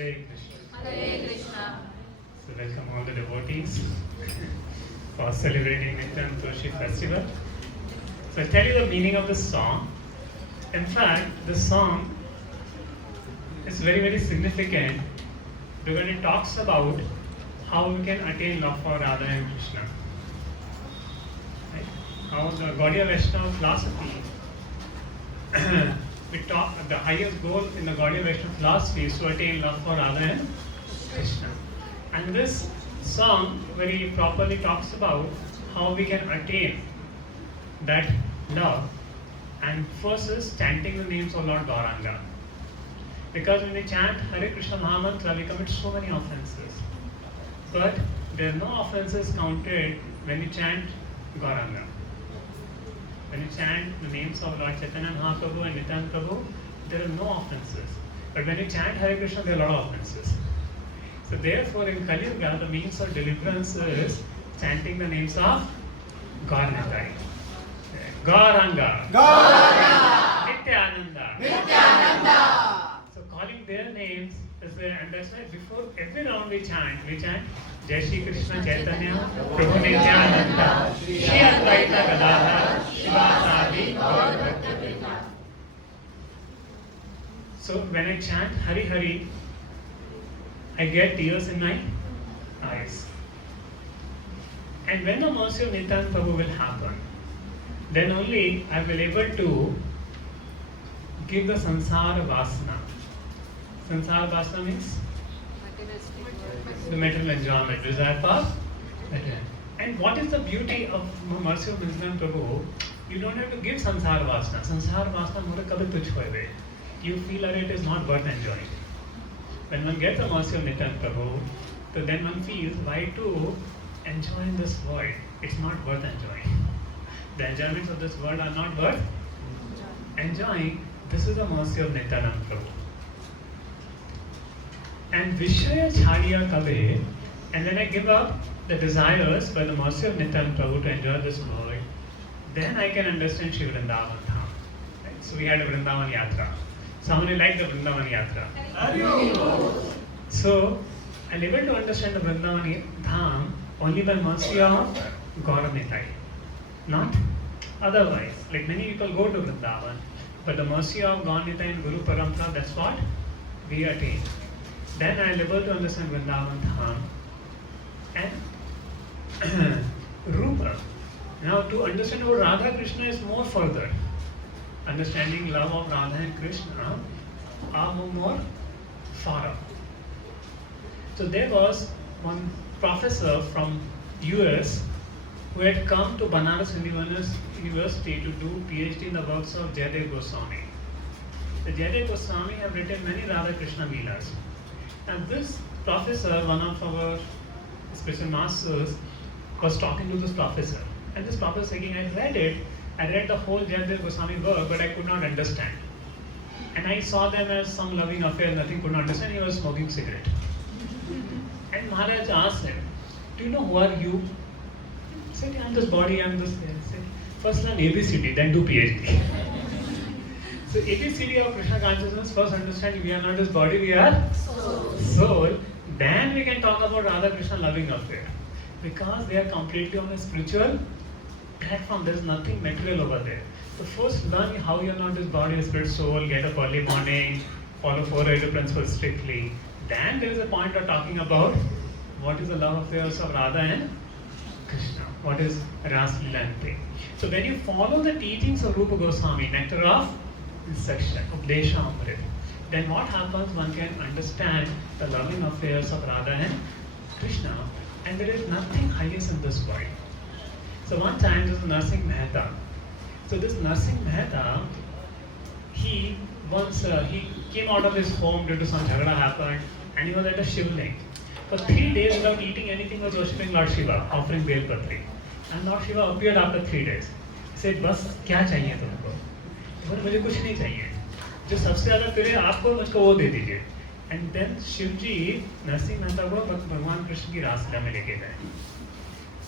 Hare Krishna. Hare Krishna. So welcome all the devotees for celebrating Nityananda Triyodashi festival. So I'll tell you the meaning of the song. In fact, the song is very, very significant because it talks about how we can attain love for Radha and Krishna. Right? How the Gaudiya Vaishnava philosophy, we talk the highest goal in the Gaudiya Vaishnava philosophy is to attain love for Radha and Krishna. And this song very properly talks about how we can attain that love. And first is chanting the names of Lord Gauranga. Because when we chant Hare Krishna Mahamantra, we commit so many offenses. But there are no offenses counted when we chant Gauranga. When we chant the names of Lord Chaitanya Mahaprabhu and Nityananda Prabhu, there are no offenses. But when we chant Hare Krishna, there are a lot of offenses. So therefore, in Kali Yuga, the means of deliverance is chanting the names of Gauranga. Gauranga. Gauranga. Nityananda. Nityananda. So calling their names is there, and that's why before every round we chant Jai Shri Krishna Chaitanya Prabhu Nityananda Shri Advaita Gadadhar Shivasadi Gaur Bhaktavrinda. So when I chant Hari Hari, I get tears in my eyes. And when the mercy of Nityananda Prabhu will happen, then only I will be able to give the Sansara Vasana. Sansara Vasana means the material enjoyment, desire for material. And what is the beauty of mercy of Nityananda Prabhu? You don't have to give Sansara Vasana. Sansara Vasana mora kabhi tuchh hoye. You feel that it is not worth enjoying. When one gets the mercy of Nityananda Prabhu, so then one feels why to enjoy in this world. It's not worth enjoying. The enjoyments of this world are not worth enjoying. This is the mercy of Nityananda Prabhu. And Vishaya Chhadiya Kabe, and then I give up the desires by the mercy of Nityananda Prabhu to enjoy this world, then I can understand Shri Vrindavan Dham. Right? So we had a Vrindavan Yatra. Somebody liked the Vrindavan Yatra. So I'm able to understand the Vrindavan Dham only by mercy of Gaura Nitai. Not otherwise. Like many people go to Vrindavan, but the mercy of Gaura Nitai and Guru Parampara, that's what we attain. Then I am able to understand Vrindavan Dham and Rupa. Now to understand about Radha Krishna is more further. Understanding love of Radha and Krishna are more far up. So there was one professor from US who had come to Banaras University to do PhD in the works of Jayadev Goswami. The Jayadev Goswami have written many Radha Krishna Leelas. And this professor, one of our special masters, was talking to this professor. And this professor saying, I read the whole Jayadev Goswami work, but I could not understand. And I saw them as some loving affair, nothing could not understand. He was smoking cigarette. And Maharaj asked him, do you know who are you? He said, I'm this body, I'm this. He said, first learn ABCD, then do PhD. So ABCD of Krishna consciousness, first understand we are not this body, we are soul. Then we can talk about Radha Krishna loving affair. Because they are completely on a spiritual platform, there is nothing material over there. So first learn how you are not this body, spirit, soul, get up early morning, follow 4 Ayurveda principles strictly. Then there is a point of talking about what is the love affairs of Radha and Krishna. What is Ras Leela and Prem. So when you follow the teachings of Rupa Goswami, nectar of instruction, Updesha Amrit, then what happens? One can understand the loving affairs of Radha and Krishna, and there is nothing highest in this world. So one time there was Narsingh Mehta. So this Narsingh Mehta, he came out of his home due to some jhagada happened, and he was at a shivling. For 3 days without eating anything, was worshipping Lord Shiva, offering Bel Patri. And Lord Shiva appeared after 3 days. He said, बस क्या चाहिए तुमको? बोले मुझे कुछ नहीं चाहिए. जो सबसे ज़्यादा प्रिय आपको मुझको वो दे दीजिए. And then Shivji Narsingh Mehta को भगवान कृष्ण की रासलीला में लेके गए.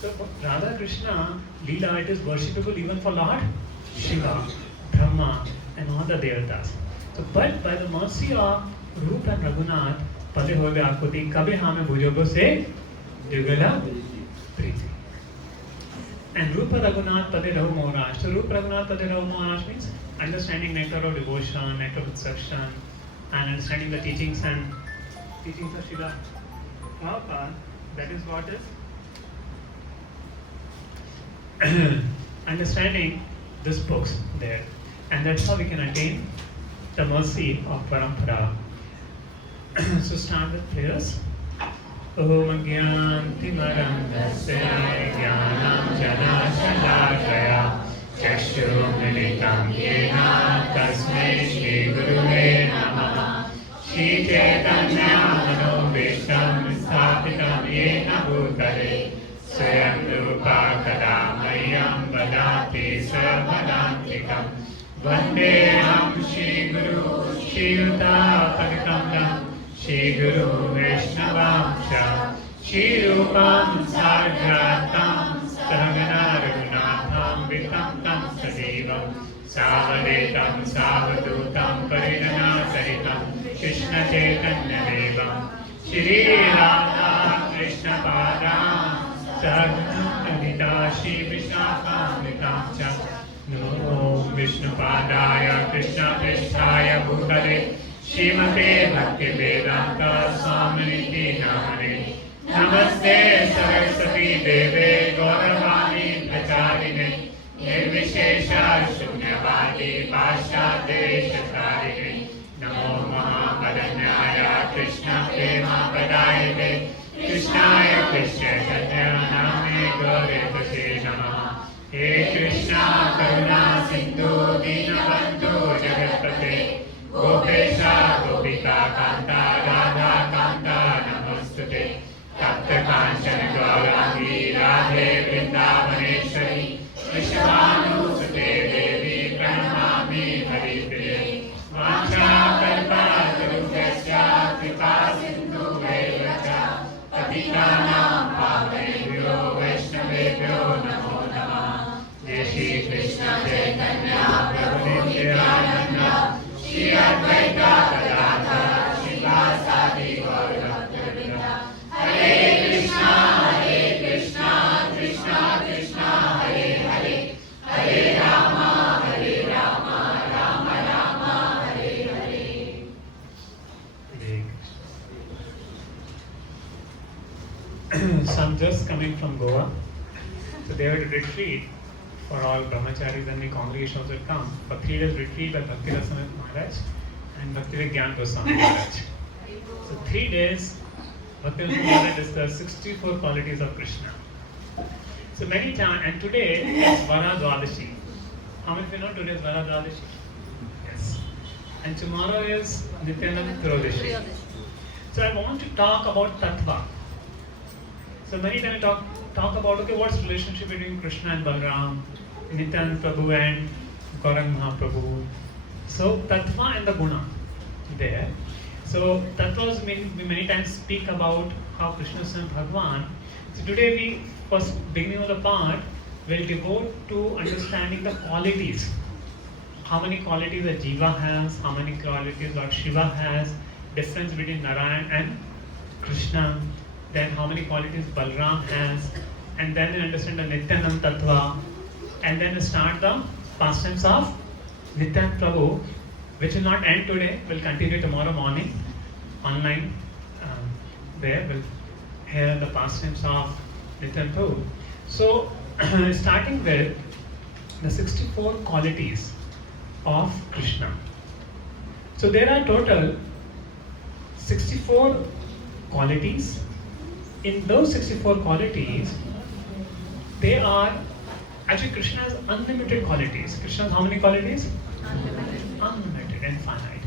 So Radha Krishna Leela, it is worshipable even for Lord Shiva, Brahma, and all the Devatas. So, but by the mercy of Rupa and Raghunath, पदे होवे आकुति कबे हमें भुजोगो से जुगला प्रीति. And Rupa Raghunath Pade Rahu Maharaj. So Rupa Raghunath Pade Rahu Maharaj means understanding nectar of devotion, nectar of instruction, and understanding the teachings of Srila Prabhupada. That is what is understanding these books there. And that's how we can attain the mercy of Parampara. So start with prayers. Om Gyantimarandasya Gyanam Janashalakaya Chakshurumilitam Yena Tasmai Shri Guruve Namaha Shri Chaitanya Manobishtam Sthapitam Yena Bhutale Swayam Rupa Kadamayam Vadati Sarvadantikam Vandeham Shri Guru Shri Yuta Padikamlam Shri Guru Vaishnavamsha Shri Rupam Sarjatam Sahagana Raghunatham Vitam Tam Sadevam Savadetam Savadutam Parinana Sahitam Krishna Chaitanya Devam Shri Radha Krishna Padam Sahagana Adita Shri Vishakamitam Cha Namo Vishnu Padaya Krishna Prishthaya Bhutale Shrimate Bhakti Vedanta Swaminiti Namane Namaste Saraswati Deve Gauravani Pracharine Nirvishesha Shunyavadi Pashyadeshatarine Namo Mahapadanyaya Krishna Prema Padayate Krishnaya Krishna Chaitanya Namane Gaure Pate Namaha He Krishna Karuna Sindhu Dinabandhu Jagatpate Gopesha Gopika Kanta Radha Kanta Namostute Tapta Kanchana Gaurangi Radhe Vrindavaneshwari Vishvanu Sute Devi Pranamami Haripriye Vancha Kalpa Tarubhyasya Kripa Sindhu Vevacha Patitanam Pavanebhyo Vaishnavebhyo Namo Namah Jai Shri Krishna Chaitanya Prabhu Nityananda Shri Advaita Gadadhar Srivasadi Gaurabhaktivinoda Hare Krishna Krishna Krishna Hare Hare Hare Rama Rama Rama Hare Hare. So I'm just coming from Goa. So they had a retreat for all brahmacharis and the congregation also come for 3 days retreat by Bhakti Rasamrita Maharaj and Bhakti Vigyan Goswami Maharaj. So 3 days Bhakti Rasamrita Maharaj discussed 64 qualities of Krishna. So many times, and today is Varaha Dwadashi. How many of you know today is Varaha Dwadashi? Yes. And tomorrow is Nityananda Triyodashi. So I want to talk about Tattva. So many times I talk about, okay, what's the relationship between Krishna and Balram, Nityananda Prabhu and Gaurang Mahaprabhu. So Tattva and the Guna there. So Tattvas we many times speak about how Krishna is Bhagwan. So today we, first beginning of the part, will devote to understanding the qualities. How many qualities a Jiva has, how many qualities Lord Shiva has, difference between Narayan and Krishna, then how many qualities Balram has, and then we understand the Nityananda Tattva, and then we start the pastimes of Nityananda Prabhu, which will not end today, will continue tomorrow morning, online, there we'll hear the pastimes of Nityananda Prabhu. So, starting with the 64 qualities of Krishna. So there are total 64 qualities. In those 64 qualities, they are, actually Krishna has unlimited qualities. Krishna has how many qualities? Unlimited, infinite.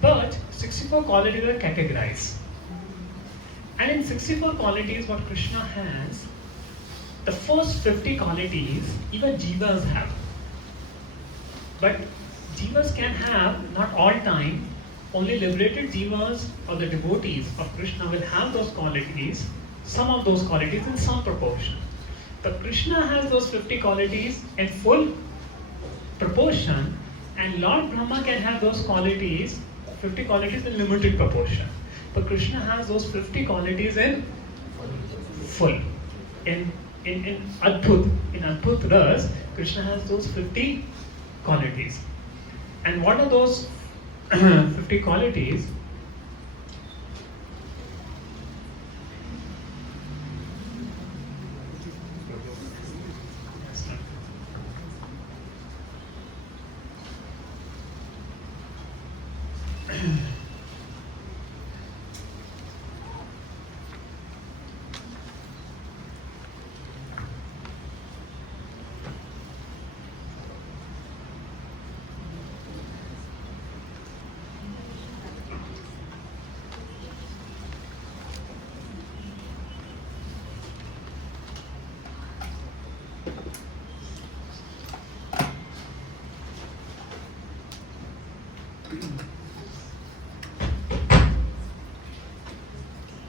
But 64 qualities are categorized. And in 64 qualities what Krishna has, the first 50 qualities even Jivas have. But Jivas can have, not all time, only liberated Jivas or the devotees of Krishna will have those qualities, some of those qualities in some proportion. But Krishna has those 50 qualities in full proportion, and Lord Brahma can have those qualities, 50 qualities in limited proportion. But Krishna has those 50 qualities in full. In Adbhut Ras, Krishna has those 50 qualities. And what are those 50 qualities?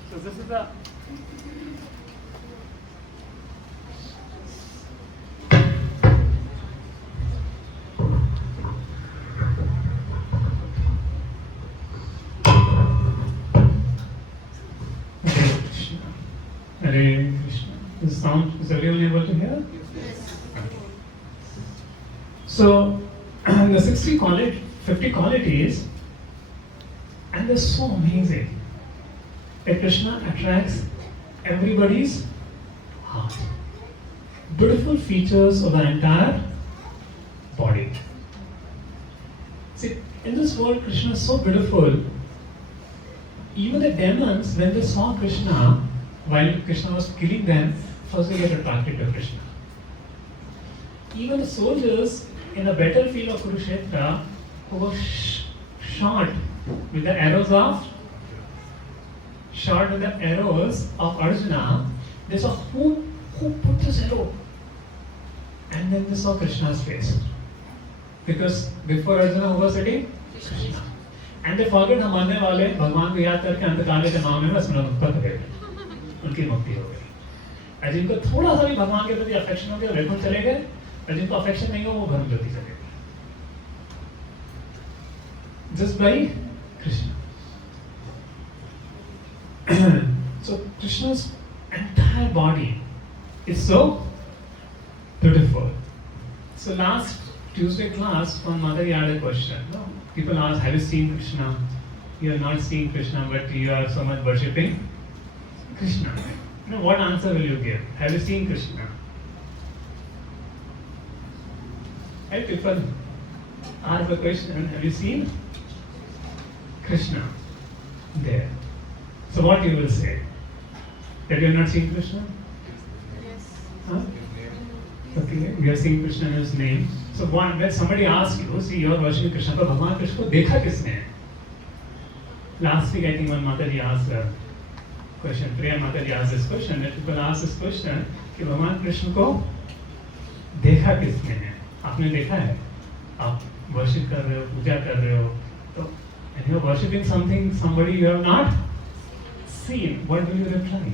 So this is the Hare Krishna. The sound, is everyone able to hear? Yes. So, the 50 qualities, and they're so amazing that Krishna attracts everybody's heart. Beautiful features of the entire body. See, in this world, Krishna is so beautiful. Even the demons, when they saw Krishna, while Krishna was killing them, first they get attracted to Krishna. Even the soldiers in the battlefield of Kurukshetra, who were shot with the arrows of Arjuna, they saw who put this arrow, and then they saw Krishna's face, because before Arjuna who was sitting? Krishna. And they forget हम मरने वाले भगवान को याद करके अंतकाले के मामले में स्मरण मुक्त हो गए, उनकी मुक्ति हो गई। और जिनको थोड़ा सा भी भगवान के प्रति अफेक्शन हो गया वैकुंठ चले गए, और जिनको अफेक्शन नहीं हो वो भ्रम ज्योति चले गए। Just by Krishna. So Krishna's entire body is so beautiful. So last Tuesday class, one mother had a question. No? People ask, have you seen Krishna? You have not seen Krishna, but you are so much worshipping Krishna. You know, what answer will you give? Have you seen Krishna? Right? People ask the question, have you seen Krishna there? So what you will say? That you have not seen Krishna? Yes. Huh? Okay, we have seen Krishna in his name. So when somebody asks you, see, you are worshiping Krishna, but Bhagwan Krishna को देखा किसने? Last week, I think one Mataji asked a question, Priya Mataji asked this question, that people ask this question, कि भगवान कृष्ण को देखा किसने है? आपने देखा है? आप worship कर रहे हो, पूजा कर रहे हो, तो and you are worshipping somebody you have not seen, what will you reply?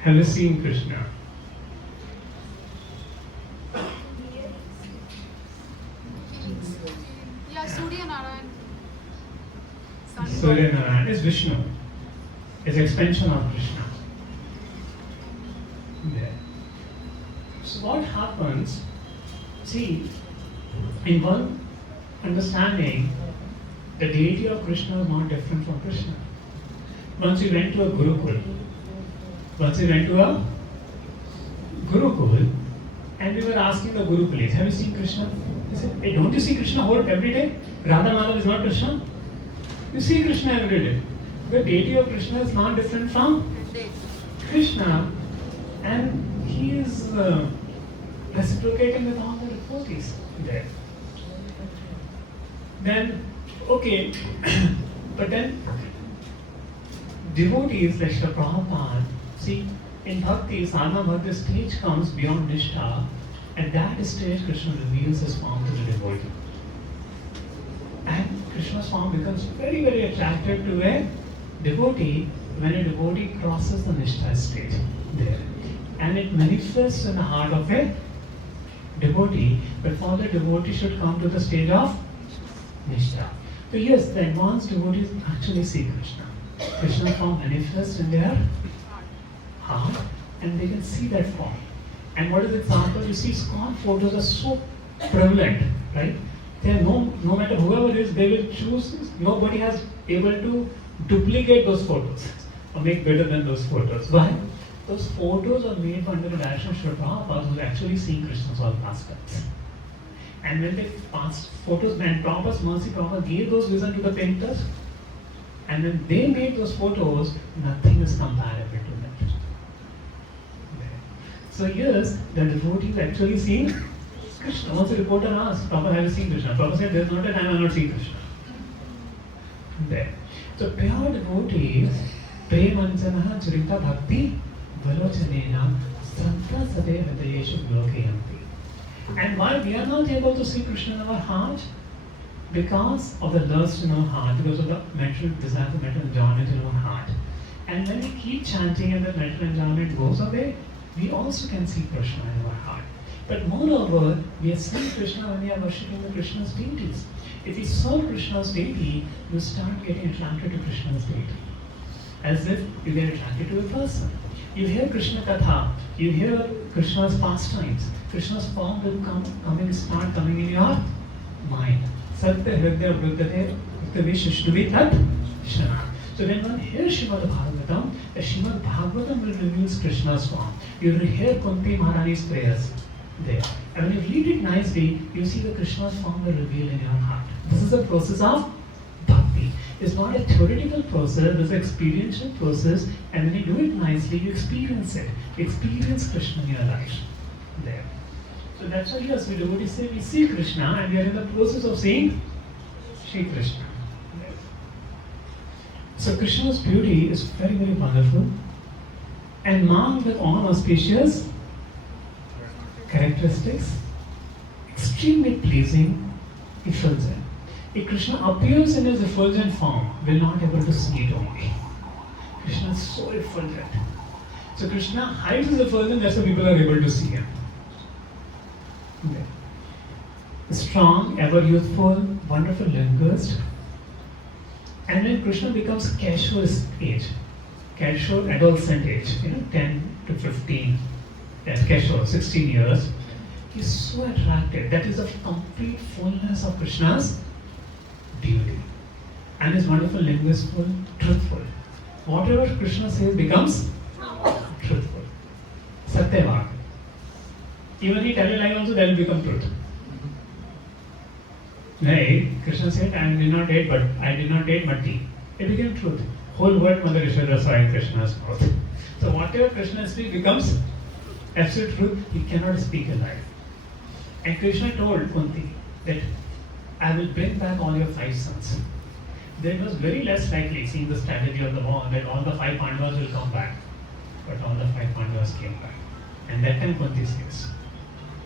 Have you seen Krishna? Yeah, Surya Narayan. Surya Narayan is Vishnu. Is extension of Krishna. There. So what happens? See, in one understanding, the deity of Krishna is not different from Krishna. Once we went to a Gurukul, and we were asking the Gurukulis, have you seen Krishna? He said, hey, don't you see Krishna every day? Radha Madhav is not Krishna? You see Krishna every day. The deity of Krishna is not different from Krishna, and he is reciprocating with all the devotees there. Then, okay, but then devotees like Srila Prabhupada, see, in bhakti, sadhana bhakti stage comes beyond nishtha. At that stage, Krishna reveals his form to the devotee. And Krishna's form becomes very, very attractive to a devotee when a devotee crosses the nishtha stage there. And it manifests in the heart of a devotee, but for the devotee should come to the stage of Nishta. So yes, the advanced devotees actually see Krishna. Krishna form manifests in their heart and they can see that form. And what is the example? You see, ISKCON photos are so prevalent, right? They are no matter whoever it is, they will choose. Nobody has able to duplicate those photos or make better than those photos. Why? Those photos are made under the direction of Srila Prabhupada, who is actually seeing Krishna's all aspects. And when they passed photos, when Prabhupada's mercy, Prabhupada gave those vision to the painters, and when they made those photos, nothing is comparable to that. So yes, the devotees actually seen Krishna. Once a reporter asked, Prabhupada, have you seen Krishna? Prabhupada said, there's not a time I have not seen Krishna. There. So pure devotees, premanjana churita bhakti valochanena santa sade hridayeshu lokayanti. And why we are not able to see Krishna in our heart? Because of the lust in our heart, because of the mental desire for mental enjoyment in our heart. And when we keep chanting and the mental enjoyment goes away, we also can see Krishna in our heart. But moreover, we are seeing Krishna when we are worshipping the Krishna's deities. If we serve Krishna's deity, you start getting attracted to Krishna's deity. As if you get attracted to a person. You hear Krishna Katha, you hear Krishna's pastimes, Krishna's form will start coming in your mind. Satya Hridaya Vruddhate Vishnuvi Tat Shana. So when one hears Srimad Bhagavatam, the Srimad Bhagavatam will reveal Krishna's form. You will hear Kunti Maharani's prayers there. And when you read it nicely, you see the Krishna's form will reveal in your heart. This is a process of bhakti. It's not a theoretical process, it's an experiential process, and when you do it nicely, you experience it. You experience Krishna in your life. There. So that's why yes, we devotees say we see Krishna and we are in the process of seeing Shri Krishna. There. So Krishna's beauty is very, very wonderful and marked with all auspicious characteristics, extremely pleasing, effulgent. If Krishna appears in his effulgent form, we will not be able to see it only. Krishna is so effulgent. So Krishna hides his effulgence, that's why people are able to see him. Okay. Strong, ever youthful, wonderful linguist. And when Krishna becomes Keshwar age, Keshwar adolescent age, 10 to 15, Keshwar, 16 years, he's so attracted. That is the complete fullness of Krishna's beauty. And he's wonderful, linguistful, truthful. Whatever Krishna says becomes truthful. Satyavak. Even he tell a lie also, that will become truth. Hey, Krishna said, I did not date Matti. It became truth. Whole word Mother Yashoda saw in Krishna's mouth. So whatever Krishna speaks becomes absolute truth. He cannot speak a lie. And Krishna told Kunti that I will bring back all your 5 sons. Then it was very less likely, seeing the strategy of the war, that all the 5 Pandavas will come back. But all the 5 Pandavas came back. And that time Kunti says,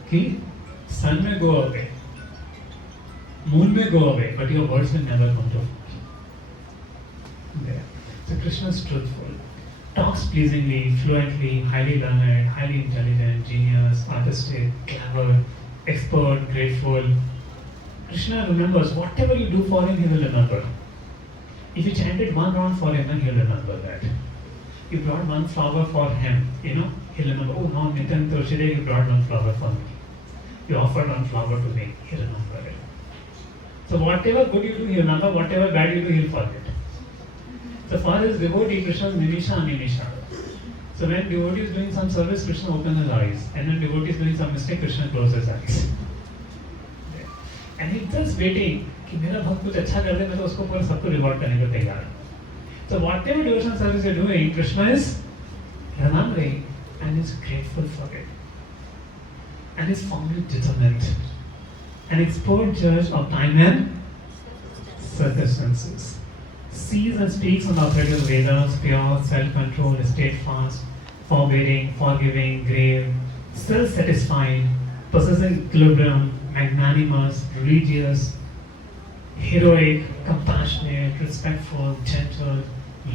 Ki, sun may go away, moon may go away, but your words will never come to pass. There. So Krishna is truthful, talks pleasingly, fluently, highly learned, highly intelligent, genius, artistic, clever, expert, grateful. Krishna remembers whatever you do for him, he will remember. If you chanted 1 round for him, then he'll remember that. You brought 1 flower for him, he'll remember, oh no, Nityananda Triyodashi, you brought 1 flower for me. You offered 1 flower to me, he'll remember it. So whatever good you do, he'll remember, whatever bad you do, he'll forget. So for his devotee, Krishna is Nimisha Nimisha. So when devotee is doing some service, Krishna opens his eyes. And when devotee is doing some mistake, Krishna closes his eyes. And he's just waiting कि मेरा भक्त कुछ अच्छा कर दे, मैं तो उसको पूरा सबको रिवॉर्ड करने को तैयार. So whatever devotional service you're doing, Krishna is remembering and is grateful for it. And is firmly determined. An expert judge of time and circumstances. Sees and speaks on the authority of the Vedas, pure, self-controlled, steadfast, forbearing, forgiving, grave, self-satisfied, possessing equilibrium, magnanimous, religious, heroic, compassionate, respectful, gentle,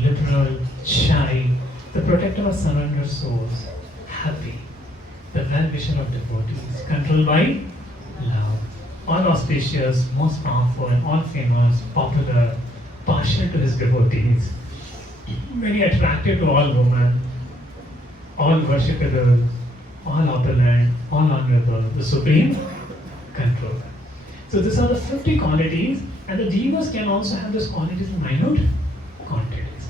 liberal, shy, the protector of surrendered souls, happy, the well-wisher of devotees, controlled by love, all auspicious, most powerful, all famous, popular, partial to his devotees, very attractive to all women, all worshipable, all opulent, all honorable, the supreme controller. So these are the 50 qualities, and the jivas can also have these qualities in minute quantities.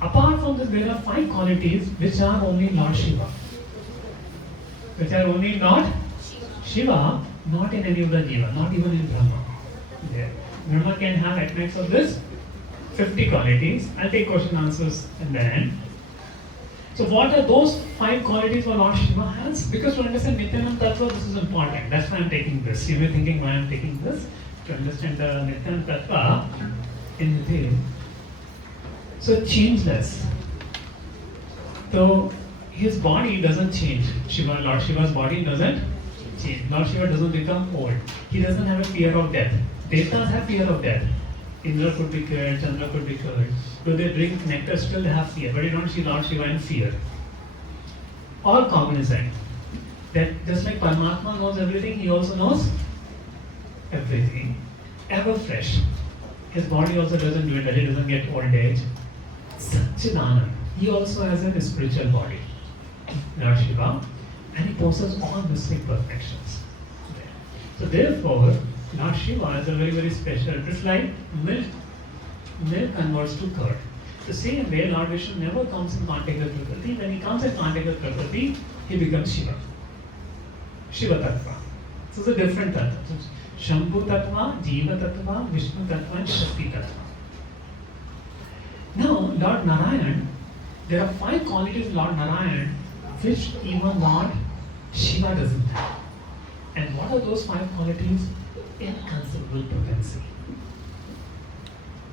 Apart from this, there are 5 qualities which are only Lord Shiva. Which are only not Shiva, not in any of the jiva, not even in Brahma. There. Brahma can have at max of this 50 qualities. I'll take question answers in the end. So what are those 5 qualities for Lord Shiva has? Because to understand Nityananda Tattva, this is important. That's why I'm taking this. You may be thinking why I'm taking this. To understand the Nityananda Tattva in detail. So changeless. So his body doesn't change. Lord Shiva's body doesn't change. Lord Shiva doesn't become old. He doesn't have a fear of death. Devtas have fear of death. Indra could be killed, Chandra could be killed. Though they drink nectar, still they have fear. But you don't see Lord Shiva in fear. All cognizant. That just like Paramatma knows everything, he also knows everything. Ever fresh. His body also doesn't do it, he doesn't get old age. Satchidanand. He also has a spiritual body. Lord Shiva. And he possesses all mystic perfections. So therefore, Lord Shiva is a very, very special. Just like milk converts to curd. The same way, Lord Vishnu never comes in contact with Prakriti. When he comes in contact with Prakriti, he becomes Shiva. Shiva Tattva. So it's a different Tattva. So, Shambhu Tattva, Jiva Tattva, Vishnu Tattva, and Shakti Tattva. Now, Lord Narayan, there are 5 qualities of Lord Narayan which even Lord Shiva doesn't have. And what are those 5 qualities? Inconceivable potency.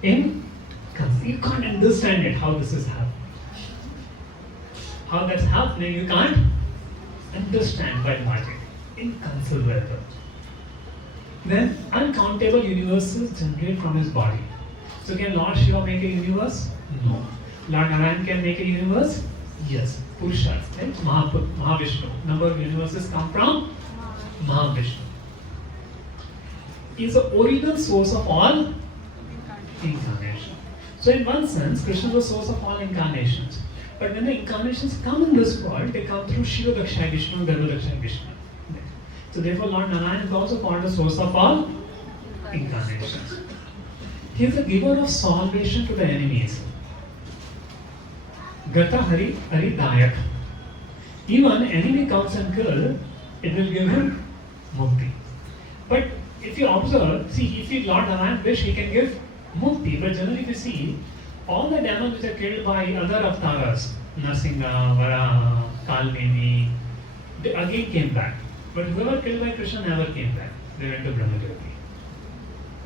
You can't understand it, how this is happening. How that's happening, you can't understand by logic. Inconceivable. Then, uncountable universes generate from his body. So can Lord Shiva make a universe? No. Lord Narayan can make a universe? Yes. Purushas, right? Mahavishnu. Number of universes come from Mahavishnu. He is the original source of all incarnation. So in one sense, Krishna is the source of all incarnations. But when the incarnations come in this world, they come through Shiva Dakshay Vishnu and Garuda Dakshay Vishnu. So therefore Lord Narayan is also called the source of all incarnations. He is the giver of salvation to the enemies. Gata Hari Hari Dayak. Even enemy comes and kills, it will give him mukti. But if you observe, see, if Lord Narayan wish, he can give mukti. But generally, if you see, all the demons which are killed by other avatars, Narsinga, Varaha, Kalmini, they again came back. But whoever killed by Krishna never came back. They went to Brahmajyoti.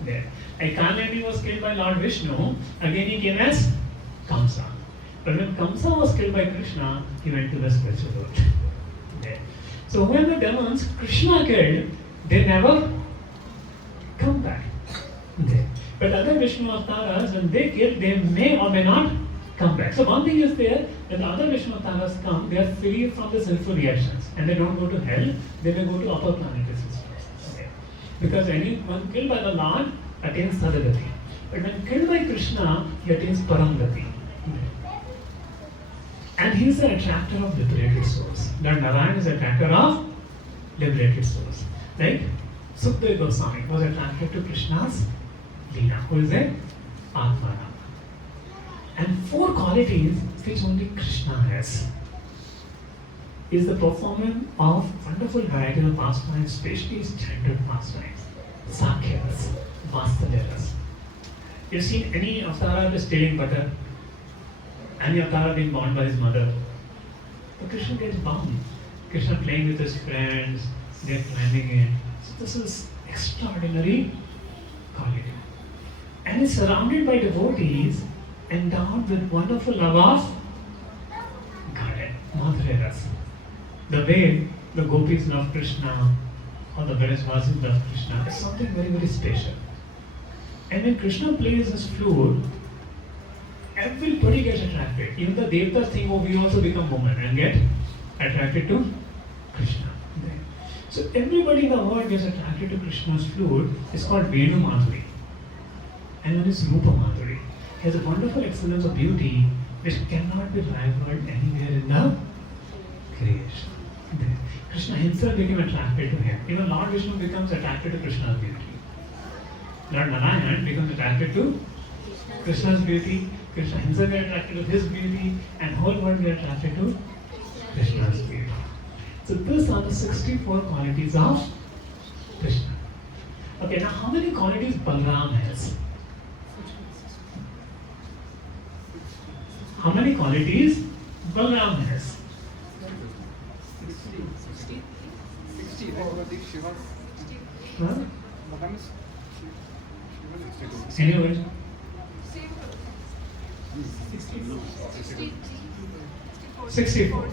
There. And Kalmini was killed by Lord Vishnu, again he came as Kamsa. But when Kamsa was killed by Krishna, he went to the spiritual world. There. So when the demons Krishna killed, they never come back. There. But other Vishnu avatars, when they kill, they may or may not come back. So one thing is there, that the other Vishnu avatars come, they are free from the sinful reactions. And they don't go to hell, they may go to upper planetary systems. Okay. Because anyone killed by the Lord attains Sadagati. But when killed by Krishna, he attains Paramgati. And he is the attractor of liberated souls. Lord Narayan is the attractor of liberated souls. Like Sukhdeva Goswami was attracted to Krishna's Leela, who is a Atma. And 4 qualities which only Krishna has is the performance of wonderful variety of pastimes, especially his chanted pastimes, Sakhyas, Vastaderas. You've seen any avatar stealing butter? Any avatar being bound by his mother? But Krishna gets bound. Krishna playing with his friends, they're climbing in. So this is extraordinary quality. And is surrounded by devotees, endowed with wonderful love of Godhead, Madhurya Rasa. The way the gopis love Krishna, or the Vrajvasis love Krishna, is something very, very special. And when Krishna plays his flute, everybody gets attracted. Even the Devatas think, oh, we also become women and get attracted to Krishna. So everybody in the world gets attracted to Krishna's flute. It's called Venu Madhuri. And one is Rupa Madhuri. He has a wonderful excellence of beauty which cannot be rivaled anywhere in the creation. Krishna himself became attracted to him. Even Lord Vishnu becomes attracted to Krishna's beauty. Lord Narayan becomes attracted to Krishna's beauty. Krishna himself gets attracted to his beauty, and whole world gets attracted to Krishna's beauty. So these are the 64 qualities of Krishna. Okay, now how many qualities Balram has? How many qualities Balram has? 60. Shiva. Huh? Balaram is Shiva is 62. Anyway, 64.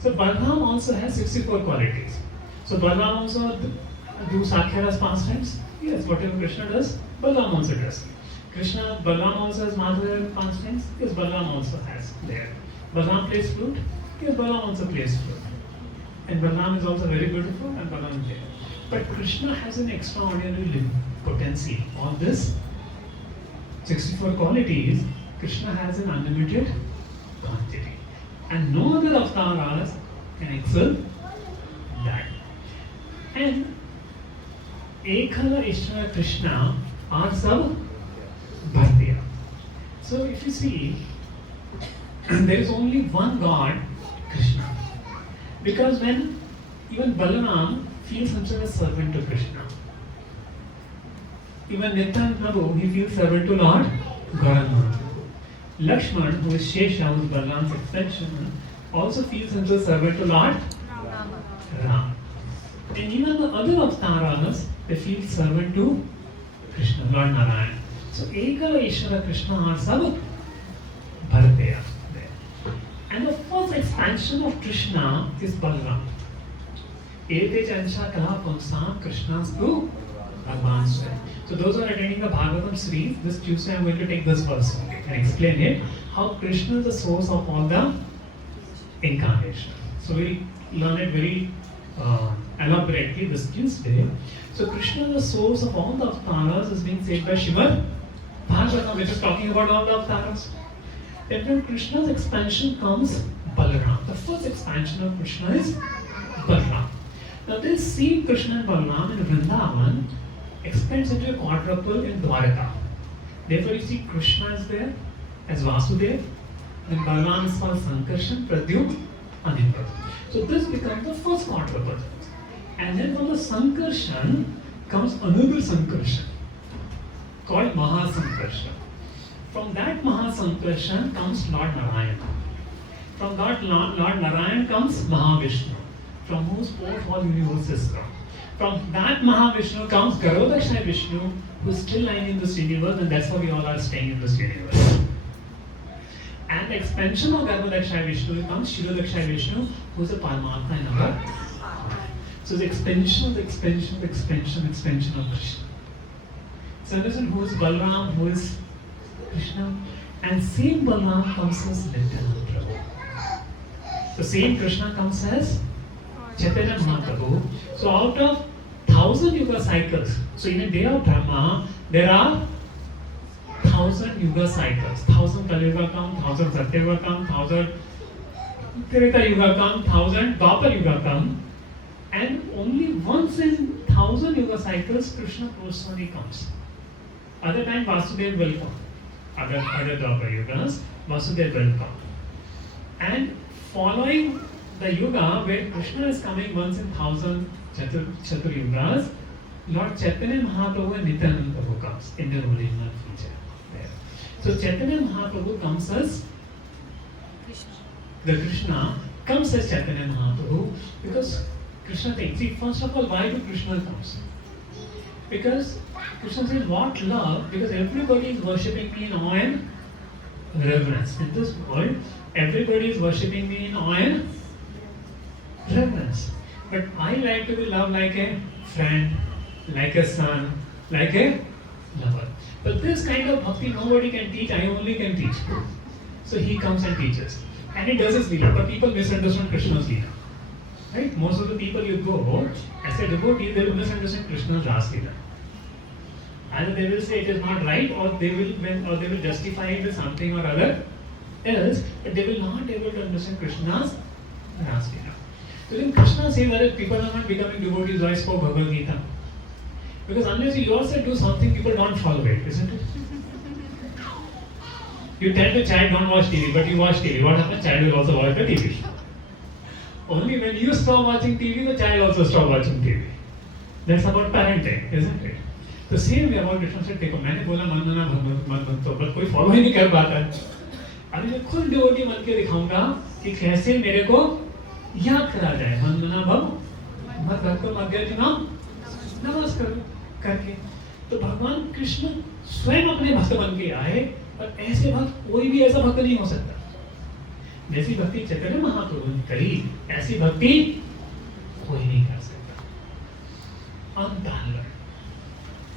So Balram also has 64 qualities. So Balram also do Sakhyaras pastimes? Yes, whatever Krishna does, Balram also does. Balram also has Madhurya pastimes? Yes, Balram also has there. Balram plays flute? Yes, Balram also plays flute. And Balram is also very beautiful and Balram is there. But Krishna has an extraordinary potency. All this 64 qualities, Krishna has an unlimited quantity. And no other avatars can excel that. And Ekala Ishvara Krishna are sab Bhartiya. So if you see, there is only one God, Krishna. Because when even Balaram feels himself a servant to Krishna. Even Nityananda Prabhu, he feels servant to Lord Gauranga. Lakshman, who is Shesha, who is Balaram's extension, also feels himself servant to Lord Ram. And even the other avatars, they feel servant to Krishna, Lord Narayan. So Ekala Ishvara Krishna are sab Bharatiya. And the first expansion of Krishna is Balaram. Ete Chansha Kala Pamsam Krishna's to Bhagavan Swayam. So those who are attending the Bhagavatam series, this Tuesday I'm going to take this verse and explain it, how Krishna is the source of all the incarnation. So we'll learn it very elaborately this Tuesday. So Krishna, the source of all the avatars, is being said by Srimad Bhagavatam, which is talking about all the avatars. Then from Krishna's expansion comes Balaram. The first expansion of Krishna is Balaram. Now this same Krishna and Balaram in Vrindavan expands into a quadruple in Dwaraka. Therefore you see Krishna is there as Vasudeva, and Balaram is called Sankarshan, Pradyumna, Anirudh. So this becomes the first quadruple. And then from the Sankarshan comes another Sankarshan called Mahasankarshan. From that Mahasankarshan comes Lord Narayan. From that Lord Narayan comes Mahavishnu, from whose port all universes come. From that Mahavishnu comes Garodakshaya Vishnu, who is still lying in this universe, and that's why we all are staying in this universe. And the expansion of Garodakshaya Vishnu comes Shirodakshaya Vishnu, who is a Paramatma in our heart. So the expansion of the expansion of Krishna. So listen, who is Balaram, who is Krishna, and same Balaram comes as Nityananda Prabhu. The same Krishna comes as Chaitanya Mahaprabhu. So out of 1,000 yuga cycles, so in a day of Dharma, there are 1,000 yuga cycles. 1,000 Kali Yuga come, 1,000 Satya Yuga come, 1,000 Treta Yuga come, 1,000 Dwapar Yuga come, and only once in 1,000 yuga cycles, Krishna personally comes. Other time Vasudeva will come. Other Dwapar yugas, Vasudeva will come. And following the yuga where Krishna is coming once in 1,000 Chatur yugas, Lord Chaitanya Mahaprabhu and Nityananda Prabhu comes in their original feature. There. So Chaitanya Mahaprabhu comes as the Krishna comes as Chaitanya Mahaprabhu because Krishna thinks, see, first of all, why do Krishna comes? Because Krishna says, what love? Because everybody is worshipping me in awe and reverence. In this world, everybody is worshipping me in awe and reverence. But I like to be loved like a friend, like a son, like a lover. But this kind of bhakti nobody can teach, I only can teach. So he comes and teaches. And he does his leela, but people misunderstand Krishna's leela. Right? Most of the people you go, as a devotee, they will misunderstand Krishna's Rasa. Either they will say it is not right, or they will justify it with something or other else, but they will not able to understand Krishna's Rasa. So then Krishna says that people are not becoming devotees, why spoke Bhagavad Gita? Because unless you yourself do something, people don't follow it, isn't it? You tell the child don't watch TV, but you watch TV. What happens? Child will also watch the TV. Only when you stop watching TV, the child also stop watching TV. That's about parenting, isn't it? The same way about Krishna said, देखो मैंने बोला मन मना मत मत तो, but कोई follow ही नहीं कर पाता है. अभी मैं खुद डिवोटी बन के दिखाऊंगा कि कैसे मेरे को याद करा जाए. मन मना भव मत भक्त मत गए नाम नमस्कार करके. तो भगवान कृष्ण स्वयं अपने भक्त बन के आए, और ऐसे भक्त कोई भी ऐसा भक्त नहीं हो सकता. जैसी भक्ति चैतन्य महाप्रभु ने करी, ऐसी भक्ति कोई नहीं कर सकता. अंतःकरण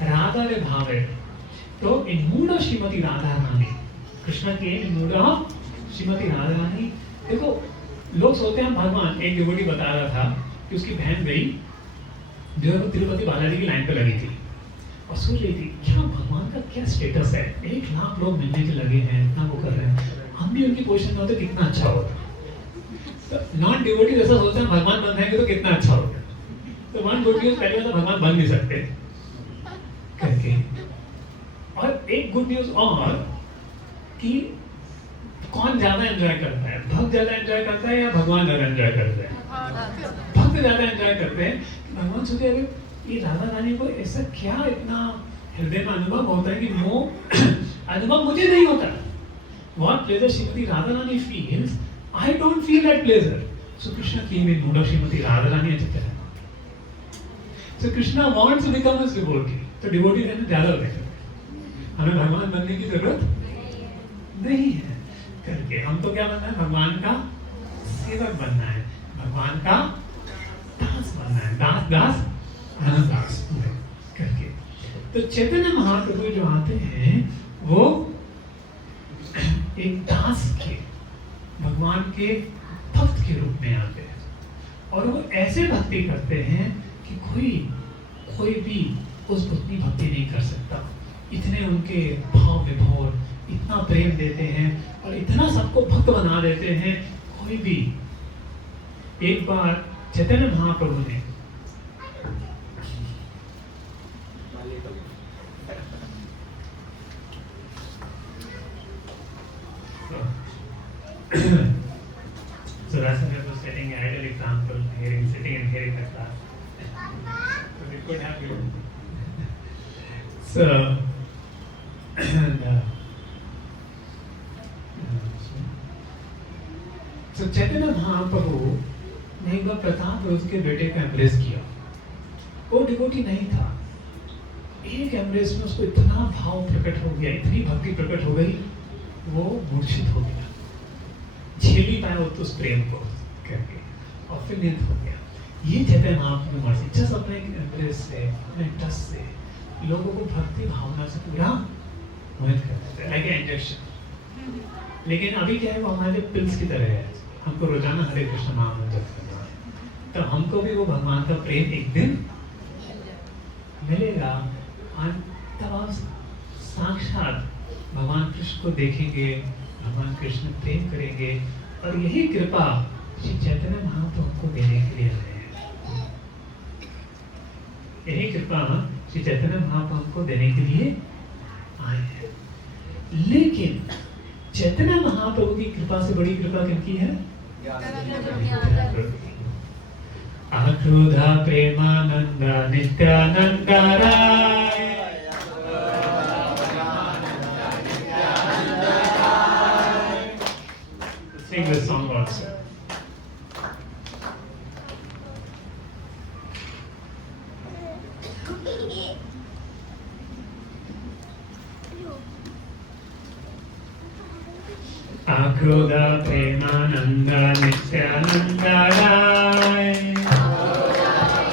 राधा रे भावे तो इन मूड श्रीमती राधा रानी, कृष्ण के इन मूड श्रीमती राधा रानी. देखो लोग सोचते हैं भगवान, एक डिवोटी बता रहा था कि उसकी बहन गई जो है तिरुपति बालाजी की लाइन पे लगी थी और सोच रही थी क्या भगवान का क्या स्टेटस है, 1 लाख लोग मिलने के लगे हैं, इतना वो कर रहे हैं, हम भी उनकी पोजीशन में होते कितना अच्छा होता. तो नॉन डिवोटी जैसा सोचते हैं भगवान बन जाएंगे तो कितना अच्छा होता. तो वन गुड न्यूज पहले तो भगवान बन नहीं सकते करके. और एक गुड न्यूज और कि कौन ज्यादा एंजॉय करता है, भक्त ज्यादा एंजॉय करता है या भगवान ज्यादा एंजॉय करते हैं? भक्त ज्यादा एंजॉय करते हैं. भगवान सोचे अरे ये राधा रानी को ऐसा क्या इतना हृदय में अनुभव होता है कि वो अनुभव मुझे नहीं होता. What pleasure Srimati Radharani feels, I don't feel that pleasure. So Krishna came in mood of Srimati Radharani Achitara. So Krishna wants to become a devotee. तो devotee रहने ज़्यादा बेहतर है. हमें भगवान बनने की जरूरत नहीं है करके. हम तो क्या बनना है? भगवान का सेवक बनना है, भगवान का दास बनना है. दास दास दास करके. तो चैतन्य महाप्रभु जो आते हैं वो एक दास के, भगवान के भक्त के रूप में आते हैं, और वो ऐसे भक्ति करते हैं कि कोई भी उस उतनी भक्ति नहीं कर सकता. इतने उनके भाव विभोर, इतना प्रेम देते हैं और इतना सबको भक्त बना देते हैं. कोई भी. एक बार चैतन्य महाप्रभु ने so that's why I was setting an ideal example, sitting and hearing the class. So we could have you. So so Chaitanya Mahaprabhu ने एक बार प्रताप उसके बेटे का एम्ब्रेस किया. वो डिवोटी नहीं था. एक एम्ब्रेस में उसको इतना भाव प्रकट हो गया, इतनी भक्ति प्रकट हो गई, वो मूर्छित हो गया. झेल नहीं पाया उस प्रेम को करके और फिर नियत हो गया. ये चैतन्य महाप्रभु की मर्जी, जस्ट अपने एम्ब्रेस से, अपने टच से लोगों को भक्ति भावना से पूरा मोहित कर देता है, लाइक इंजेक्शन. लेकिन अभी क्या है, वो हमारे पिल्स की तरह है. हमको रोजाना हरे कृष्ण नाम जप करना है, तो हमको भी वो भगवान का प्रेम एक दिन मिलेगा. तब आप साक्षात भगवान कृष्ण को देखेंगे, भगवान कृष्ण प्रेम करेंगे, और यही कृपा श्री चैतन्य महाप्रभु को देने के लिए आए हैं. यही कृपा श्री चैतन्य महाप्रभु को देने के लिए आए हैं. लेकिन चैतन्य महाप्रभु की कृपा से बड़ी कृपा किनकी है? अक्रोधा Premanand Nityanand Rai. Sing this song also. Akroda Premananda Nityananda Rai.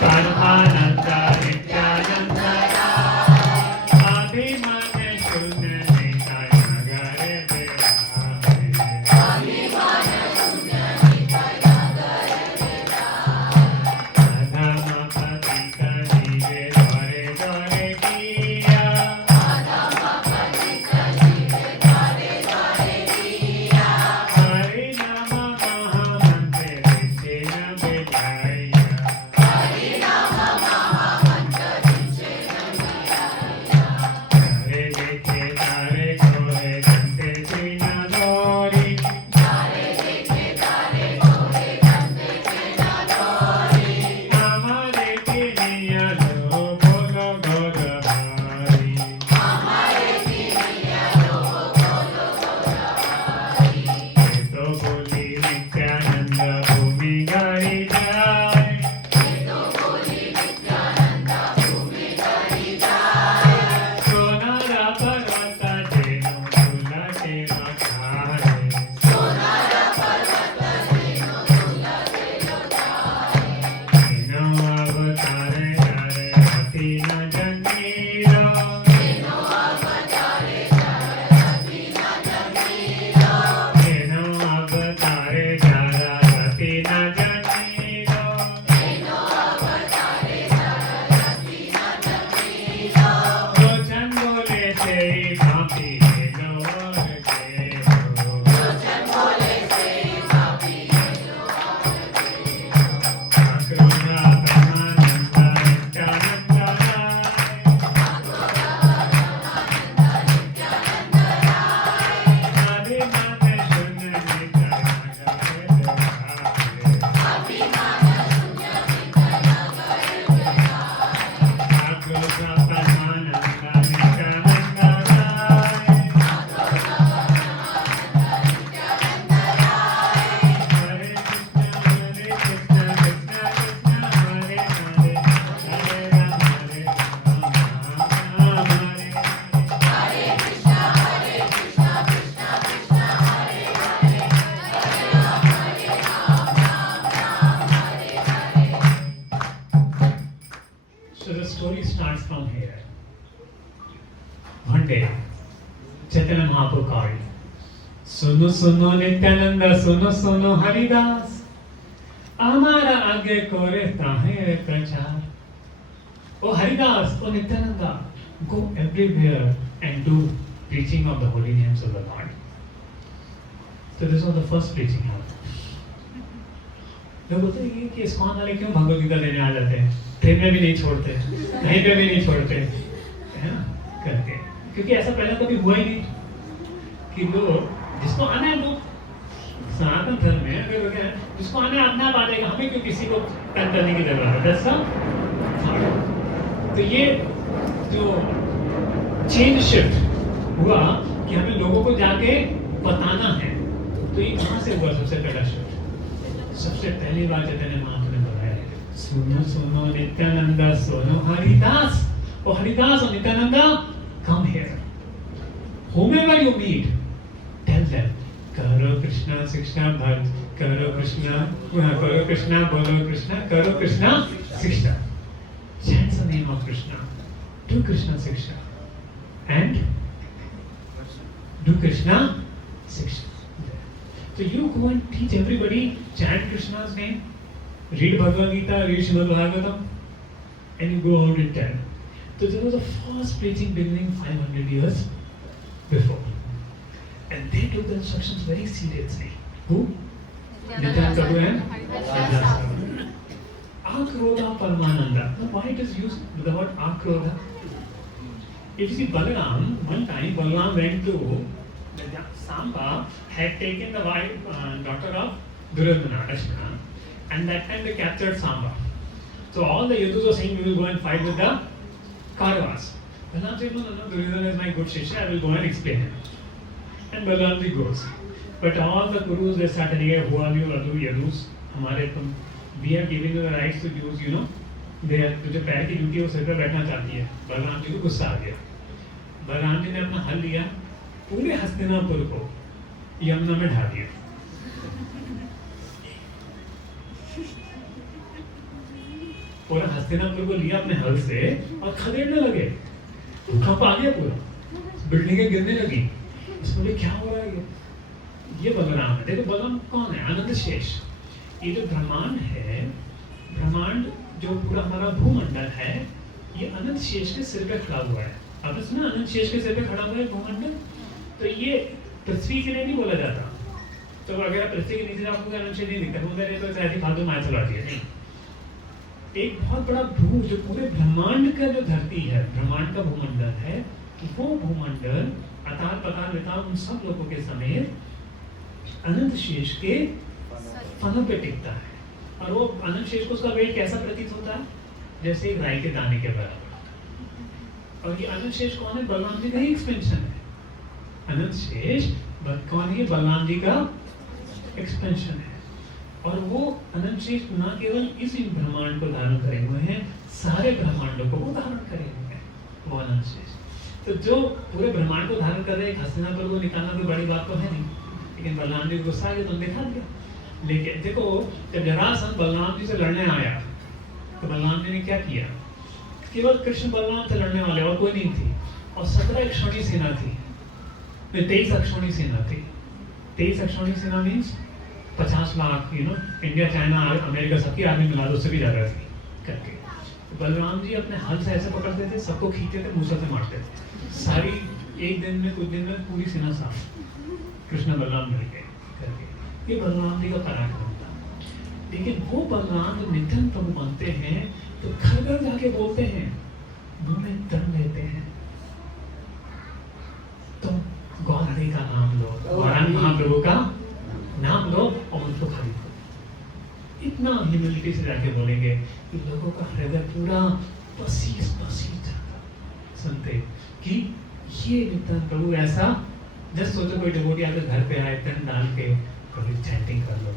Parmananda Nityananda Rai. Abhimane Shunya Nitaya Nagare Devare. Abhimane Shunya Nitaya Nagare Devare. Chaitanya Mahaprabhu called, सुनो सुनो नित्यानंद, सुनो सुनो हरिदास, हमारा आगे करता है प्रचार. Oh Haridas, oh Nityananda, go everywhere and do preaching of the holy names of the Lord. So this was the first preaching. लोग बोलते हैं कि ISKCON वाले क्यों भगवद गीता देने आ जाते हैं, ट्रेन में भी नहीं छोड़ते, कहीं पे भी नहीं छोड़ते, है ना, करके. क्योंकि ऐसा पहले कभी हुआ ही नहीं कि लोग जिसको आना है, लोग सनातन धर्म में अगर क्या है, जिसको आना है अपने आप आ जाएगा, हमें क्यों किसी को तंग करने की जरूरत है. That's the तो ये जो चेंज शिफ्ट हुआ कि हमें लोगों को जाके बताना है, तो ये कहाँ से हुआ सबसे पहला शिफ्ट? सबसे पहली बार चैतन्य महाप्रभु ने बताया, सुनो सुनो नित्यानंदा, सुनो हरिदास, और हरिदास और Nityananda, come here. Whomever you meet, tell them, करो कृष्णा शिक्षा भज, करो कृष्णा बोलो कृष्णा, करो कृष्णा शिक्षा. Chant the name of Krishna, do Krishna Siksha, and do Krishna Siksha. So you go and teach everybody, chant Krishna's name, read Bhagavad Gita, read Srimad Bhagavatam, and you go out and tell. So there was a first preaching beginning 500 years before. And they took the instructions very seriously. Who? Nityananda Prabhu and Haridas. Akrodha Paramananda. Now why it is used the word Akrodha? If you see Balaram, one time Balaram went to Samba, had taken the wife, daughter of Duryodhana, Rashna, and that time they captured Samba. So all the Yadus were saying, we will go and fight with the Kauravas. Balaram said, no, Duryodhana is my good Shishya, I will go and explain him. And Balaramji goes. But all the Gurus, they started here, who are you, Radu, Yadus, we have given you the rights to use, they are, तुझे पैर की duty वो सिर पर बैठना चाहती है. बलराम जी को गुस्सा आ गया. बलराम जी ने अपना हल लिया, पूरे हस्तिनापुर को यमुना में ढा दिया. पूरा हस्तिनापुर को लिया अपने हल से और खदेड़ने लगे. भूकंप आ गया, पूरा बिल्डिंगें गिरने लगी. इसमें क्या हो रहा है? ये बलराम है. देखो बलराम कौन है? आनंद शेष. ये जो ब्रह्मांड है, ब्रह्मांड जो पूरा हमारा भूमंडल है, ये अनंत शेष के सिर पे खड़ा हुआ है. आपने सुना अनंत शेष के सिर पे खड़ा हुआ है भूमंडल? तो ये पृथ्वी के लिए नहीं बोला जाता. तो अगर पृथ्वी के नीचे आपको अनंत शेष नहीं दिखता, उधर है तो ऐसी फालतू माया चला दी है. नहीं, एक बहुत बड़ा भू जो पूरे ब्रह्मांड का जो धरती है, ब्रह्मांड का भूमंडल है, वो भूमंडल अताल पताल विताल उन सब लोगों के समेत अनंत शेष के फनों पे टिकता है. और वो अनंत शेष को उसका वेट कैसा प्रतीत होता है? जैसे एक राई के दाने के बराबर. और ये अनंत शेष कौन है? बलराम जी का ही एक्सपेंशन है. अनंत शेष कौन है? बलराम जी का एक्सपेंशन है. और वो अनंत शेष न केवल इस ब्रह्मांड को धारण करे हुए हैं, सारे ब्रह्मांडों को वो धारण करे हुए हैं, वो अनंत शेष. तो जो पूरे ब्रह्मांड को धारण कर रहे हैं, हस्तिनापुर को निकालना कोई बड़ी बात तो है नहीं. लेकिन बलराम जी को गुस्सा आ गया तो दिखा दिया. लेकिन देखो, जब जरासंध बलराम जी से लड़ने आया तो बलराम जी ने क्या किया? केवल कृष्ण बलराम से लड़ने वाले, और कोई नहीं थी. और 17 अक्षौणी सेना थी, 23 अक्षौणी सेना थी. 23 अक्षौणी सेना means 50 lakh, India, China, America सबकी आर्मी मिला दो, उससे भी ज्यादा थी करके. तो बलराम जी अपने हल से ऐसे पकड़ते थे, सबको खींचते थे, मूसा से मारते थे. सारी एक दिन में, कुछ दिन में पूरी सेना साफ. कृष्ण बलराम मिल गए करके. ये बलराम जी का पराक्रम था. लेकिन वो बलराम जो नित्यानंद प्रभु बनते हैं तो घर घर जाके बोलते हैं, मुंह में दम लेते हैं, तो गौर हरि का नाम लो, गौरांग महाप्रभु का नाम लो और उनको खरीदो. इतना ह्यूमिलिटी से जाके बोलेंगे कि लोगों का हृदय पूरा पसीज जाता सुनते कि ये नित्यानंद प्रभु ऐसा. जस्ट सोचो कोई डिवोटी आपके घर पे आए, तन डाल के कभी चैंटिंग कर लो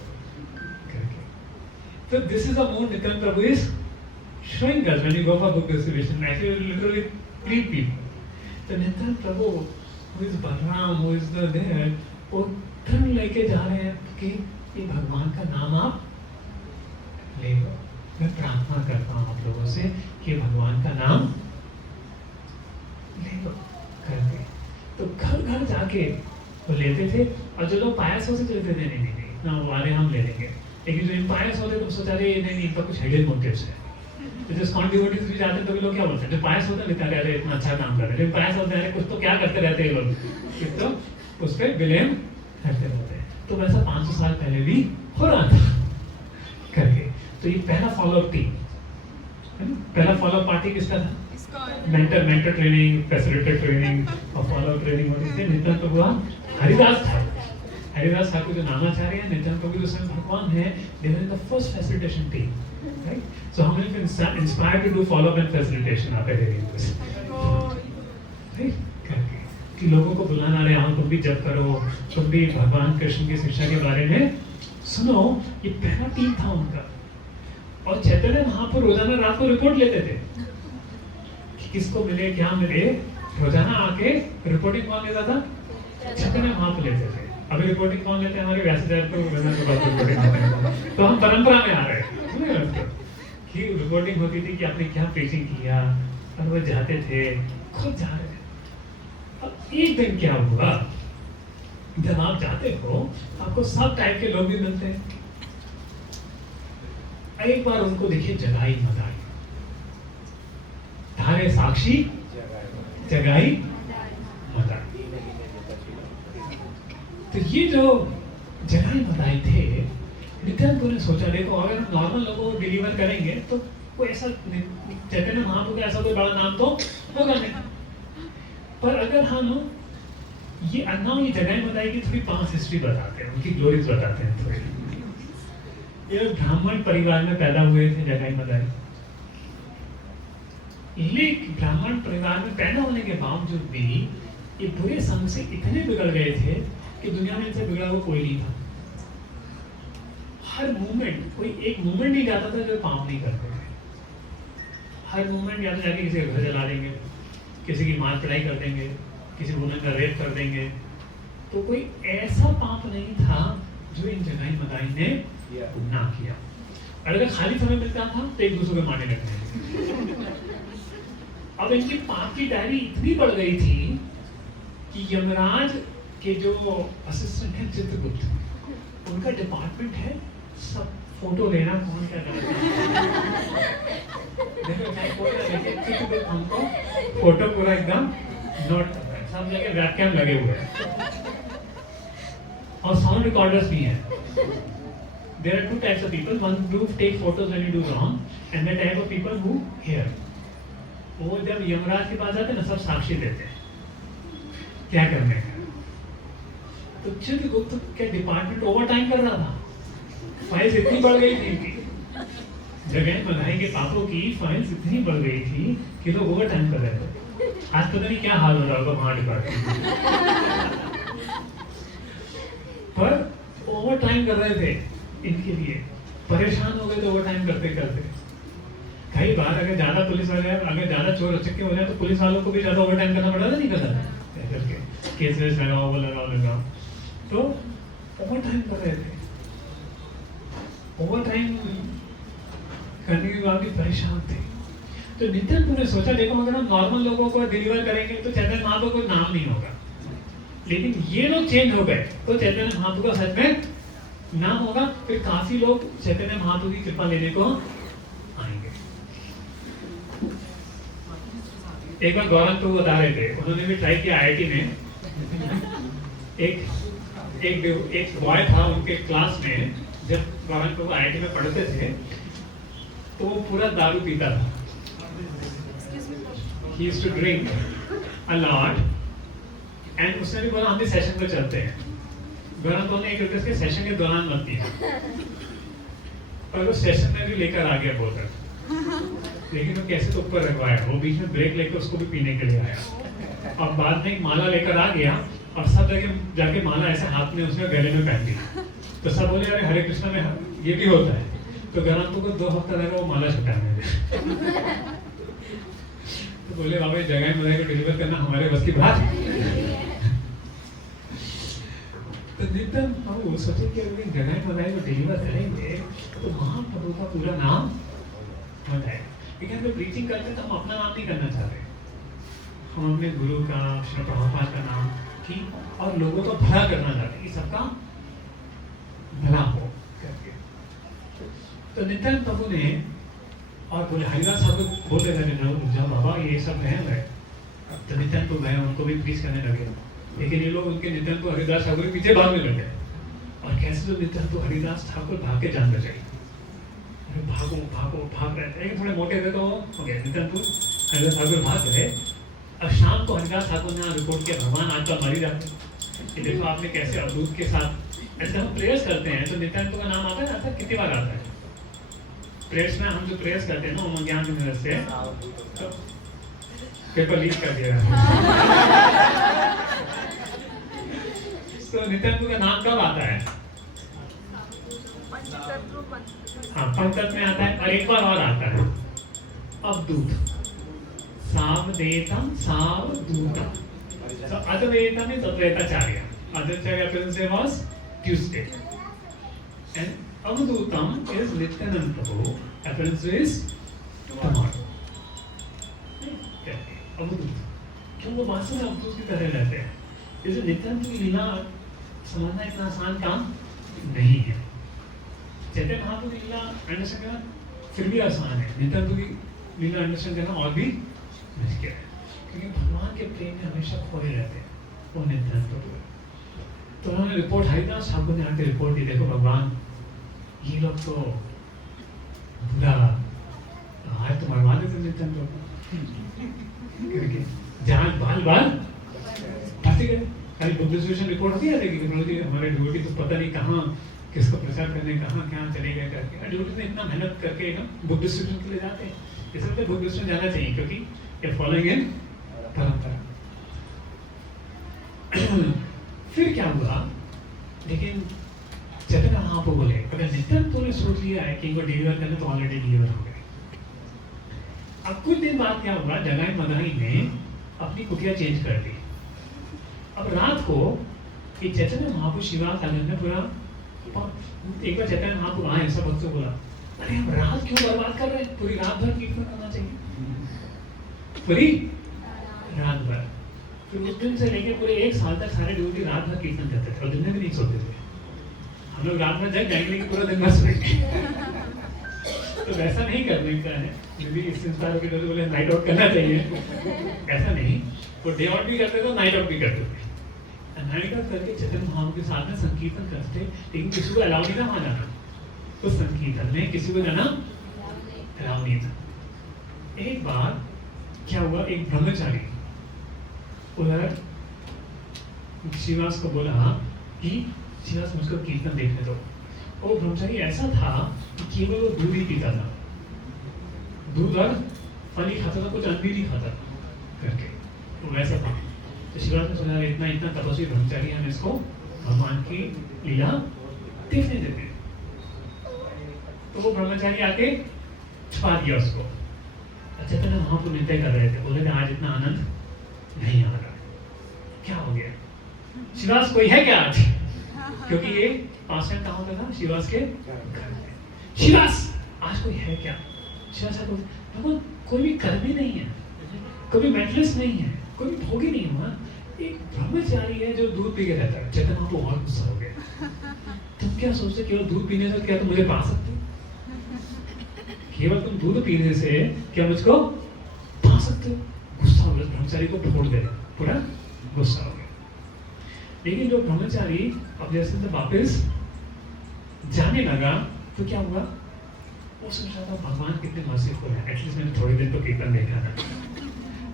करके. So this is the mood Nityananda Prabhu is showing us when you go for book distribution. Actually, you literally plead people. So Nityananda Prabhu, who is Balaram, who is there, वो धन लेके जा रहे हैं कि ये भगवान का नाम आप ले लो. मैं प्रार्थना करता हूँ आप लोगों से कि भगवान का नाम ले लो करके. तो घर घर जाके वो लेते थे, और जो लोग पायस होते थे नहीं नहीं नहीं ना वाले हम ले लेंगे, लेकिन जो इम्पायस होते तो सोचा नहीं नहीं इनका कुछ हेडन मोटिव्स है। तो जो ISKCON डिवोटीज भी जाते हैं तो लोग क्या बोलते हैं, जो पायस होता है निकाल रहे इतना अच्छा काम कर रहे हैं, जो पायस होते हैं कुछ तो क्या करते रहते हैं लोग, कुछ तो उस पर ब्लेम करते रहते हैं। तो वैसा 500 साल पहले भी हो रहा था करके। तो ये पहला फॉलोअप टीम है ना, पहला फॉलोअप पार्टी किसका था? मेंटर ट्रेनिंग, फैसिलिटेटर ट्रेनिंग और फॉलोअप ट्रेनिंग होती थी। नित्यानंद प्रभु हरिदास ठाकुर जो नामाचार्य हैं, नित्यानंद प्रभु जो स्वयं भगवान है, they were in the first facilitation team, right? So हम लोग inspired to do follow up and facilitation आप रीडिंग दिस, राइट? करके कि लोगों को बुलाना रहे, हाँ तुम भी जप करो, तुम भी भगवान कृष्ण की शिक्षा के बारे में सुनो। ये पहला टीम था उनका। और चैतन्य महाप्रभु रोजाना रात को रिपोर्ट लेते थे कि किसको मिले क्या मिले, रोजाना आके रिपोर्टिंग कौन लेता था? चैतन्य महाप्रभु लेते थे। अभी रिपोर्टिंग कौन लेते हैं? हमारे व्यासदेव तो हम परंपरा में आ रहे हैं कि रिपोर्टिंग होती थी कि आपने क्या प्रीचिंग किया, और वो जाते थे, खुद जा रहे थे। अब एक दिन क्या हुआ, जब आप जाते हो आपको सब टाइप के लोग भी मिलते हैं। एक बार उनको देखिए जगाई मदाई, धारे साक्षी जगाई मदाई। तो ये जो जगाई मदाई थे, नित्यानंद ने सोचा देखो अगर हम नॉर्मल लोगों को डिलीवर करेंगे तो कोई ऐसा चैतन्य महाप्रभु का ऐसा कोई बड़ा नाम तो होगा नहीं, पर अगर हम ये अन्ना ये जगाई मदाई की थोड़ी पास्ट हिस्ट्री बताते हैं, उनकी ग्लोरीज बताते हैं थोड़ी। ये ब्राह्मण परिवार में पैदा हुए थे जगाई मदाई, लेकिन ब्राह्मण परिवार में पैदा होने के बावजूद भी ये बुरे संग से इतने बिगड़ गए थे कि दुनिया में इनसे बिगड़ा हुआ कोई नहीं था। हर मूवमेंट, कोई एक मूवमेंट नहीं जाता था जो पाप नहीं करते थे। हर मूवमेंट या तो जाके किसी का घर जला देंगे, किसी की मार पिटाई कर देंगे, किसी वुमन का रेप कर देंगे। तो कोई ऐसा पाप नहीं था जो इन जगाई मदाई ने ना किया। और अगर खाली समय मिलता था तो एक दूसरे को मारने लगते। अब इनकी पाप की डायरी इतनी बढ़ गई थी कि यमराज के जो असिस्टेंट है चित्रगुप्त, उनका डिपार्टमेंट है सब फोटो लेना, कौन क्या कर रहा है। हमको फोटो पूरा एकदम नोट कर रहा है, सब जगह वेबकैम लगे हुए हैं और साउंड रिकॉर्डर्स भी हैं। There are two types of people. One do take photos when you do wrong, and the type of people who hear. वो जब यमराज के पास जाते हैं ना, सब साक्षी देते हैं क्या करने का। तो चित्रगुप्त के डिपार्टमेंट ओवर टाइम कर रहा था, फाइल्स इतनी बढ़ गई थी कि जगह मदाई के पापों की फाइल्स इतनी बढ़ गई थी कि लोग ओवर टाइम कर रहे थे। आज पता नहीं क्या हाल हो रहा होगा वहां डिपार्टमेंट पर ओवर टाइम कर रहे थे। इनके लिए परेशान हो गए थे ओवर टाइम करते करते। कई बार अगर ज्यादा पुलिस वाले, अगर ज्यादा चोर उचक्के हो जाए तो पुलिस वालों को भी ज्यादा ओवर टाइम करना पड़ा था, नहीं करता था करके केस वेस लगाओ, वो लगाओ। तो ओवर टाइम कर रहे थे। ओवर टाइम करने के बाद भी परेशान थे। तो नित्यानंद ने सोचा देखो अगर हम नॉर्मल लोगों को डिलीवर करेंगे तो चैतन्य महाप्रभु को नाम नहीं होगा, लेकिन ये लोग चेंज हो गए तो चैतन्य महाप्रभु का सच में नाम होगा। फिर काफी लोग चैतन्य महाप्रभु की कृपा लेने को आएंगे। एक बार गौरव प्रभु बता रहे थे, उन्होंने भी ट्राई किया IIT में। एक बॉय था उनके क्लास में, जब गौरव प्रभु IIT में पढ़ते थे तो वो पूरा दारू पीता था। He used to drink a lot, and उसने भी बोला हम भी सेशन पे चलते हैं। गौरव तो ने एक रिक्वेस्ट के सेशन के दौरान मत पिया, पर वो सेशन में भी लेकर आ गया बोतल, लेकिन वो कैसे तो ऊपर रखवाया, वो बीच में ब्रेक लेकर उसको भी पीने के लिए आया। और बाद में एक माला लेकर आ गया और सब जगह जाके माला ऐसे हाथ में उसने गले में पहन दी। तो सब बोले अरे हरे कृष्णा में ये भी होता है। तो गौरव को 2 हफ्ता लगा वो माला छुटाने में। तो बोले बाबा जगह मदाई को डिलीवर करना हमारे बस की बात। तो नित्यानंद प्रभु सोचे कि अगर जगह मदाई को डिलीवर करेंगे तो महाप्रभु का पूरा नाम मदाई। लेकिन हम प्रीचिंग करते तो हम अपना नाम नहीं करना चाहते, हम अपने गुरु का, श्री प्रभुपाद का नाम की और लोगों को भला करना चाहते हैं कि सबका भला हो करके। तो नित्यानंद प्रभु ने और बोले हरिदास साहब बोल रहे थे जब बाबा ये सब बहन है, तो नित्यानंद तो गए, उनको भी प्लीज करने लगे, लेकिन ये लोग उनके नित्यानंद को हरिदास ठाकुर के पीछे भागने लगे। और कैसे तो नित्यानंद तो हरिदास ठाकुर भाग के जान बचाई, भागो भागो भाग रहे थे, थोड़े मोटे थे तो हो गया नित्यानंद तो हरिदास ठाकुर भाग गए। अब शाम को हरिदास ठाकुर ने रिपोर्ट किया भगवान आज तो मर ही जाते कि देखो आपने कैसे अवधूत के साथ ऐसे हम प्रेयर्स करते हैं तो नित्यानंद का नाम आता है ना, कितनी बार आता है प्रेयर्स में? हम जो प्रेयर्स करते हैं ना वो ज्ञान की मदद से, तो पेपर लीक कर दिया तो नित्यानंद का नाम कब आता है? हाँ, पंचतत्व में आता है। और एक बार और आता है अवधूत, सावधेतम सावधूतम। So Advaita means Advaitacharya. Advaitacharya Prince was Tuesday. And Avadhutam is Nityananda Prabhu. Appearance is tomorrow. अवधूत, क्यों वो वास्तव में अवधूत की तरह रहते हैं? जैसे नित्यानंद की लीला समझना इतना आसान काम नहीं है। चैतन्य महाप्रभु की लीला अंडरस्टैंड करना फिर भी आसान है, नित्यानंद की लीला अंडरस्टैंड करना और भी मुश्किल है, क्योंकि भगवान के प्रेम में हमेशा खोए रहते हैं वो नित्यानंद प्रभु। तो उन्होंने रिपोर्ट हरिदास ठाकुर ने आके रिपोर्ट दी, देखो भगवान ये लोग तो बुरा आज तो मरवा देते नित्यानंद प्रभु करके, जहाँ बाल बाल फंस गए। कल बुक डिस्ट्रीब्यूशन रिपोर्ट होती है कि हमारे ड्यूटी तो पता नहीं कहाँ किसको प्रचार करने कहाँ क्या चले गए करके, ड्यूटी में इतना मेहनत करके एकदम बुक डिस्ट्रीब्यूशन के लिए जाते हैं, इसलिए बुक डिस्ट्रीब्यूशन जाना चाहिए क्योंकि ये फॉलोइंग इन परंपरा। फिर क्या हुआ, लेकिन चैतन्य महाप्रभु बोले अगर नित्यानंद ने सोच लिया है कि इनको डिलीवर करना तो ऑलरेडी डिलीवर हो गए। अब कुछ दिन बाद क्या हुआ, जगाई मदाई ने अपनी कुटिया चेंज कर दी। अब रात को ये चैतन्य महाप्रभु शिवास आनंद में पूरा एक बार चैतन्य महाप्रभु आए, सब भक्तों बोला अरे हम रात क्यों बर्बाद कर रहे हैं, पूरी रात भर कीर्तन करना चाहिए, पूरी रात भर। फिर उस दिन से लेके पूरे एक साल तक सारे ड्यूटी रात भर कीर्तन करते थे और दिन में भी नहीं सोते थे। हम लोग रात में जग जाएंगे लेकिन पूरा दिन भर सोएंगे तो वैसा नहीं करने का है, यदि इस संस्कार के बोले नाइट आउट करना चाहिए, ऐसा नहीं, वो डे आउट भी करते थे नाइट आउट भी करते थे। नाइट आउट करके चैतन्य महाप्रभु के साथ में संकीर्तन करते, लेकिन किसी को अलाउ नहीं था वहां जाना, तो संकीर्तन में किसी को जाना अलाउ नहीं था। एक बार क्या हुआ, एक ब्रह्मचारी उधर शिवास को बोला कि शिवास मुझको कीर्तन देखने दो। वो ब्रह्मचारी ऐसा था कि केवल वो दूध ही पीता था, दूध और फल ही खाता था, कुछ अन्न भी नहीं खाता करके, वो वैसा था। तो शिवास ने सुना इतना इतना तपस्वी ब्रह्मचारी, हम इसको भगवान की लीला देखने देते हैं। तो वो ब्रह्मचारी आके छुपा दिया उसको। अच्छा तो वहां पर नित्य कर रहे थे, बोले थे आज इतना आनंद नहीं आ रहा, क्या हो गया, शिवास कोई है क्या आज? क्योंकि ये पास टाइम कहाँ होता था, शिवास के घर में। शिवास आज कोई है क्या? शिवास भगवान कोई भी कर्मी नहीं है, कोई भी मेंटलिस्ट नहीं है, कोई भी भोगी नहीं हुआ, एक ब्रह्मचारी है जो दूध पी के रहता है। चैतन्य महाप्रभु बहुत गुस्सा हो गया, तुम क्या सोचते केवल दूध पीने से क्या तुम मुझे पा सकते हो? केवल तुम दूध पीने से क्या मुझको पा सकते हो? गुस्सा हो गया, ब्रह्मचारी को फोड़ दे, पूरा गुस्सा हो गया। लेकिन जो ब्रह्मचारी अब जैसे तो वापस जाने लगा तो क्या हुआ, वो सोचा था भगवान कितने मर्सीफुल है, एटलीस्ट मैंने थोड़े दिन तो कीर्तन देखा था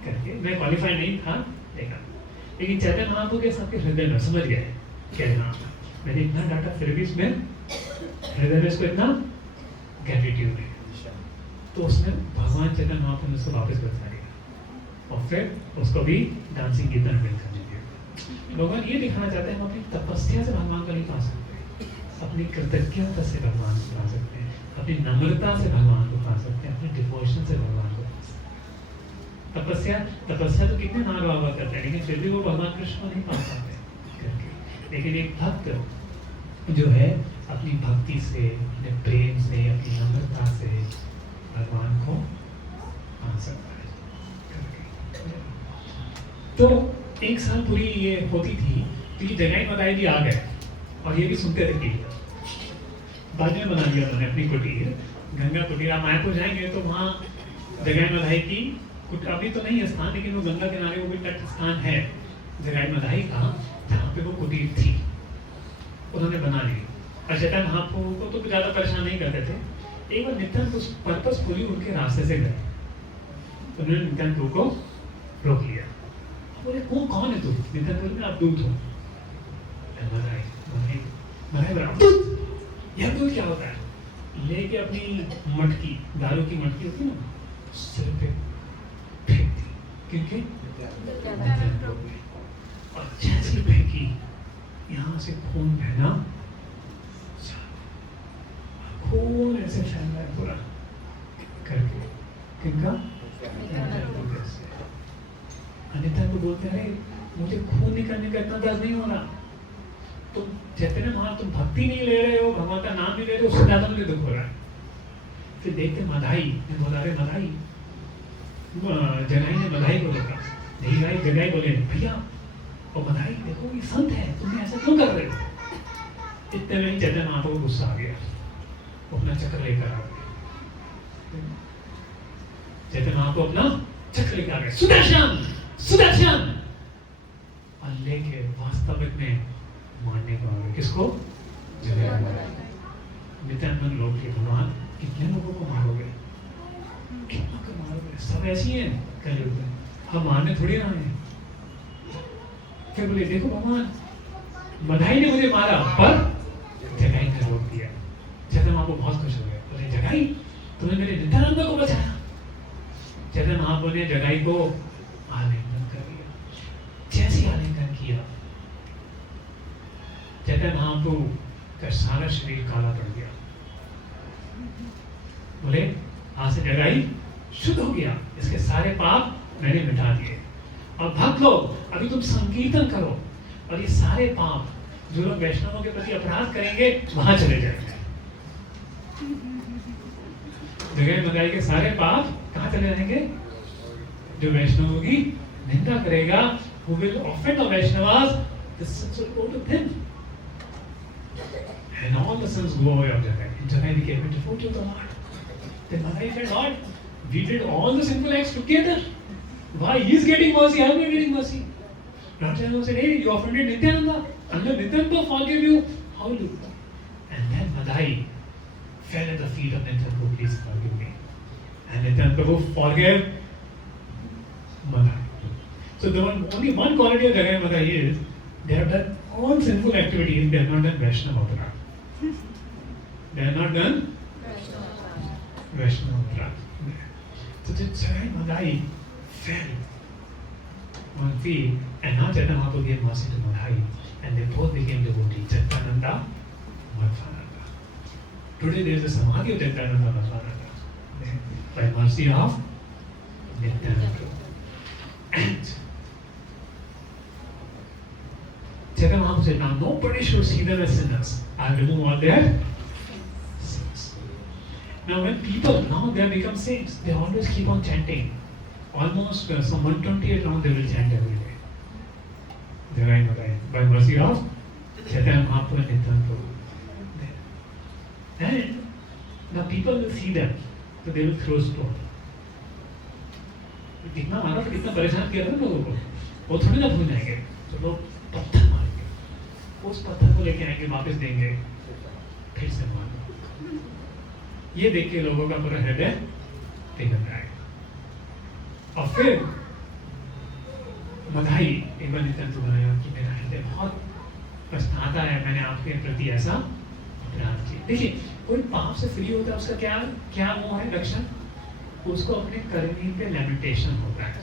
करके, मैं क्वालिफाई नहीं था देखा। लेकिन चैतन्य महाप्रभु के सबके हृदय में समझ गए कि हाँ मैंने इतना डाटा फिर भी इसमें हृदय में इसको इतना ग्रेटिट्यूड है, तो उसने भगवान चैतन्य महाप्रभु ने उसको वापस बचा दिया और फिर उसको भी डांसिंग कीर्तन में करने दिया। भगवान ये दिखाना चाहते हैं हम अपनी तपस्या से भगवान को नहीं पा सकते, अपनी कृतज्ञता से भगवान को पा सकते हैं, अपनी नम्रता से भगवान को पा सकते हैं, अपने डिवोशन से भगवान को पा सकते हैं। तपस्या तो कितने नाग बाबा करते हैं, लेकिन फिर भी वो भगवान कृष्ण को नहीं पा पाते। लेकिन एक भक्त जो है अपनी भक्ति से, अपने प्रेम से, अपनी नम्रता से भगवान को पा सकता है। तो 1 साल पूरी ये होती थी, तो ये जगाई मदाई भी आ गए और ये भी सुनते थे कि बाद में बना दिया उन्होंने अपनी कुटीर, गंगा कुटीर। आप मायापुर जाएंगे तो वहाँ जगाई मदाई की अभी तो नहीं है स्थान, लेकिन वो गंगा किनारे वो भी तट स्थान है जगाई मदाई का, जहाँ पे वो कुटीर थी, उन्होंने बना ली। और चैतन्य महाप्रभु को तो ज्यादा परेशान नहीं करते थे। एक बार नित्यानंद उस पर्पसफुली उनके रास्ते से गए, तो उन्होंने नित्यानंद प्रभु को रोक लिया। बोले कौन है तू? नित्यानंद बोले आप दूध हो। यह दूध क्या होता है? लेके अपनी मटकी, दारू की मटकी होती है ना, सिर पे फेंक दी, क्योंकि और जैसी फेंकी यहाँ से खून बहना, खून ऐसे फैल रहा है पूरा करके। किनका? अनिता को बोलते हैं मुझे खून निकलने का इतना दर्द नहीं हो रहा, तुम चैतन्य महाप्रभु तुम भक्ति नहीं ले रहे हो, भगवान का नाम नहीं ले रहे हो, उससे ज्यादा मुझे दुख हो रहा है। फिर देखते मधाई ने बोला, अरे मधाई, जगाई ने मधाई को देखा, नहीं भाई जगाई बोले भैया और मधाई देखो ये संत है, तुम ऐसा क्यों कर रहे हो? इतने में चैतन्य महाप्रभु को गुस्सा आ गया, अपना चक्र लेकर आ गए। चैतन्य महाप्रभु अपना चक्र लेकर आ गए, सुदर्शन सुदर्शन, और लेके वास्तविक में मारने को आ गए। किसको? नित्यानंद लोग के भगवान कितने लोगों को मारोगे, कितना को मारोगे? सब ऐसी हैं कलयुग में, हम मारने थोड़ी ना है। फिर बोले देखो भगवान, मधाई ने मुझे मारा पर जगाई ने रोक दिया। चैतन्य महाप्रभु बहुत खुश हो गए, बोले जगाई तुमने मेरे नित्यानंद को बचाया। चैतन्य महाप्रभु ने जगाई को आलिंगन कर लिया, जैसे आलिंगन किया चैतन्य महाप्रभु का सारा शरीर काला पड़ गया। बोले आज से जगाई शुद्ध हो गया, इसके सारे पाप मैंने मिटा दिए। और भक्त लोग अभी तुम संकीर्तन करो और ये सारे पाप जो लोग वैष्णवों के प्रति अपराध करेंगे वहां चले जाएंगे। जगाई मदाई के सारे पाप कहां चले जाएंगे? जो वैष्णवों की निंदा करेगा, who will offend the Vaishnavas, the sins will go to them. And all the sins go away of Jagai. And Jagai became a devotee of the Lord. Then Madai said, Lord, we did all the sinful acts together. Why he is getting mercy? I am not getting mercy. Lord Chaitanya said, hey, you offended Nityananda. Unless Nityananda forgive you, how will you? And then Madai fell at the feet of Nityananda, please forgive me. And Nityananda Prabhu forgave Madai. So the only one quality of Jagai Madai is they have done all sinful activities, they have not done Vaishnava Aparad. They have not done Vaishnava Aparad. So the Jagai Madai fell on feet, and now Chaitanya Mahaprabhu gave mercy to Madai, and they both became devotees, Chaitananda, Madhvananda. Today there is a samadhi of Chaitananda, Madhvananda, by mercy of Nityananda. And Chaitanya Mahaprabhu said, now nobody should see them as sinners. I will remove all their sins. Now when people, now they have become saints, they always keep on chanting. Almost some 128 rounds they will chant every day. Jagai Madai, by mercy of Chaitanya Mahaprabhu and Nityananda Prabhu. And now people will see them, so they will throw stone. कितना मारा तो कितना परेशान किया था लोगों को, वो थोड़ी ना भूल जाएंगे। तो लोग पत्थर मारेंगे, उस पत्थर को लेके आएंगे, वापस देंगे, फिर से मारना। ये देख के लोगों का पूरा हृदय पिघल जाएगा। और फिर मधाई एक बार नित्यानंद बनाया कि मेरा हृदय बहुत पछताता है, मैंने आपके प्रति ऐसा अपराध किया। देखिए कोई पाप से फ्री होता है, उसका क्या क्या वो है लक्षण? उसको अपने करनी पे लैमेंटेशन होता है।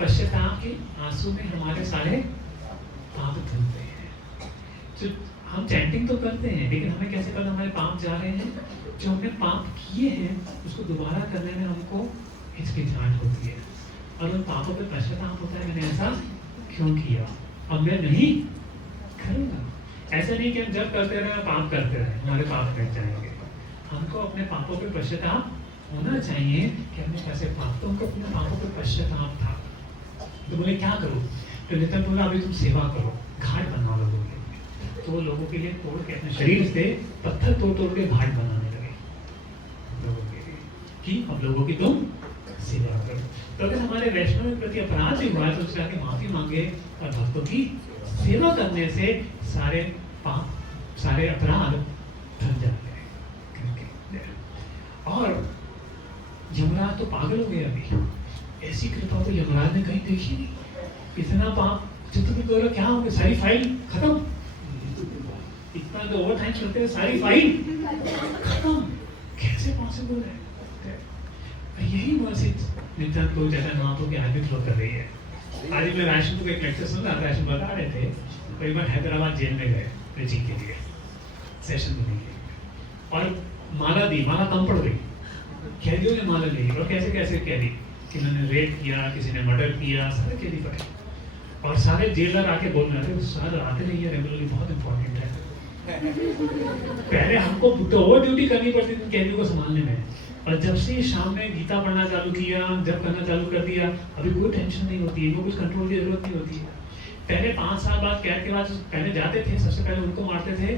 पश्चाताप के आंसू में हमारे सारे पाप धुलते हैं। तो हम चैंटिंग तो करते हैं, लेकिन हमें कैसे पता हमारे पाप जा रहे हैं? जो हमने पाप किए हैं उसको दोबारा करने में हमको हिचकिचाहट होती है, और उन पापों पे पश्चाताप होता है, मैंने ऐसा क्यों किया, अब मैं नहीं करूँगा। ऐसा नहीं कि हम जब करते रहे पाप करते रहे, हमारे पाप कट जाएंगे। हमको अपने पापों पे पश्चाताप होना चाहिए कि हमने कैसे पाप, तो हमको अपने पापों पे पश्चाताप था, तो बोले क्या करो? तो नित्यानंद बोला अभी तुम सेवा करो, घाट बनाओ लोगों के लिए। तो वो लोगों के लिए तोड़ के अपने शरीर से पत्थर तोड़ तोड़ के घाट बनाने लगे लोगों के लिए, कि अब लोगों की तुम सेवा करो। तो अगर हमारे वैष्णव के प्रति अपराध भी हुआ है तो उसके आगे माफी मांगे और भक्तों की सेवा करने से सारे पाप, सारे अपराध धन जाते हैं। और यमराज तो पागल हो गए अभी, ऐसी कृपा तो यमराज ने कहीं देखी नहीं। इतना पाप चित्रकूट द्वारा क्या हो गया, सारी फाइल खत्म। इतना तो ओवर टाइम चलते हैं, सारी फाइल खत्म, कैसे पॉसिबल है? यही मस्जिद नित्यानंद को चैतन्य महाप्रभु की आदमी फ्लो कर रही है। आज मैं राशन को एक लेक्चर सुन रहा था, राशन बता रहे थे कई बार हैदराबाद जेल में गए प्रीचिंग के लिए, सेशन देने के लिए, और माला दी, माला कम पड़ गई, कैदियों ने माला ली, और कैसे कैसे कैदी, किन्होंने रेप किया, किसी ने मर्डर किया, सारे कैदी पड़े। और सारे जेलर आके बोल रहे थे सर आते नहीं है रेगुलरली, बहुत इंपॉर्टेंट है। पहले हमको तो ओवर ड्यूटी करनी पड़ती थी कैदियों को संभालने में, और जब से शाम में गीता पढ़ना चालू किया, जब करना चालू कर दिया, अभी कोई टेंशन नहीं होती है, कोई कुछ कंट्रोल की जरूरत नहीं होती है। पहले 5 साल बाद कैद के बाद पहले जाते थे, सबसे पहले उनको मारते थे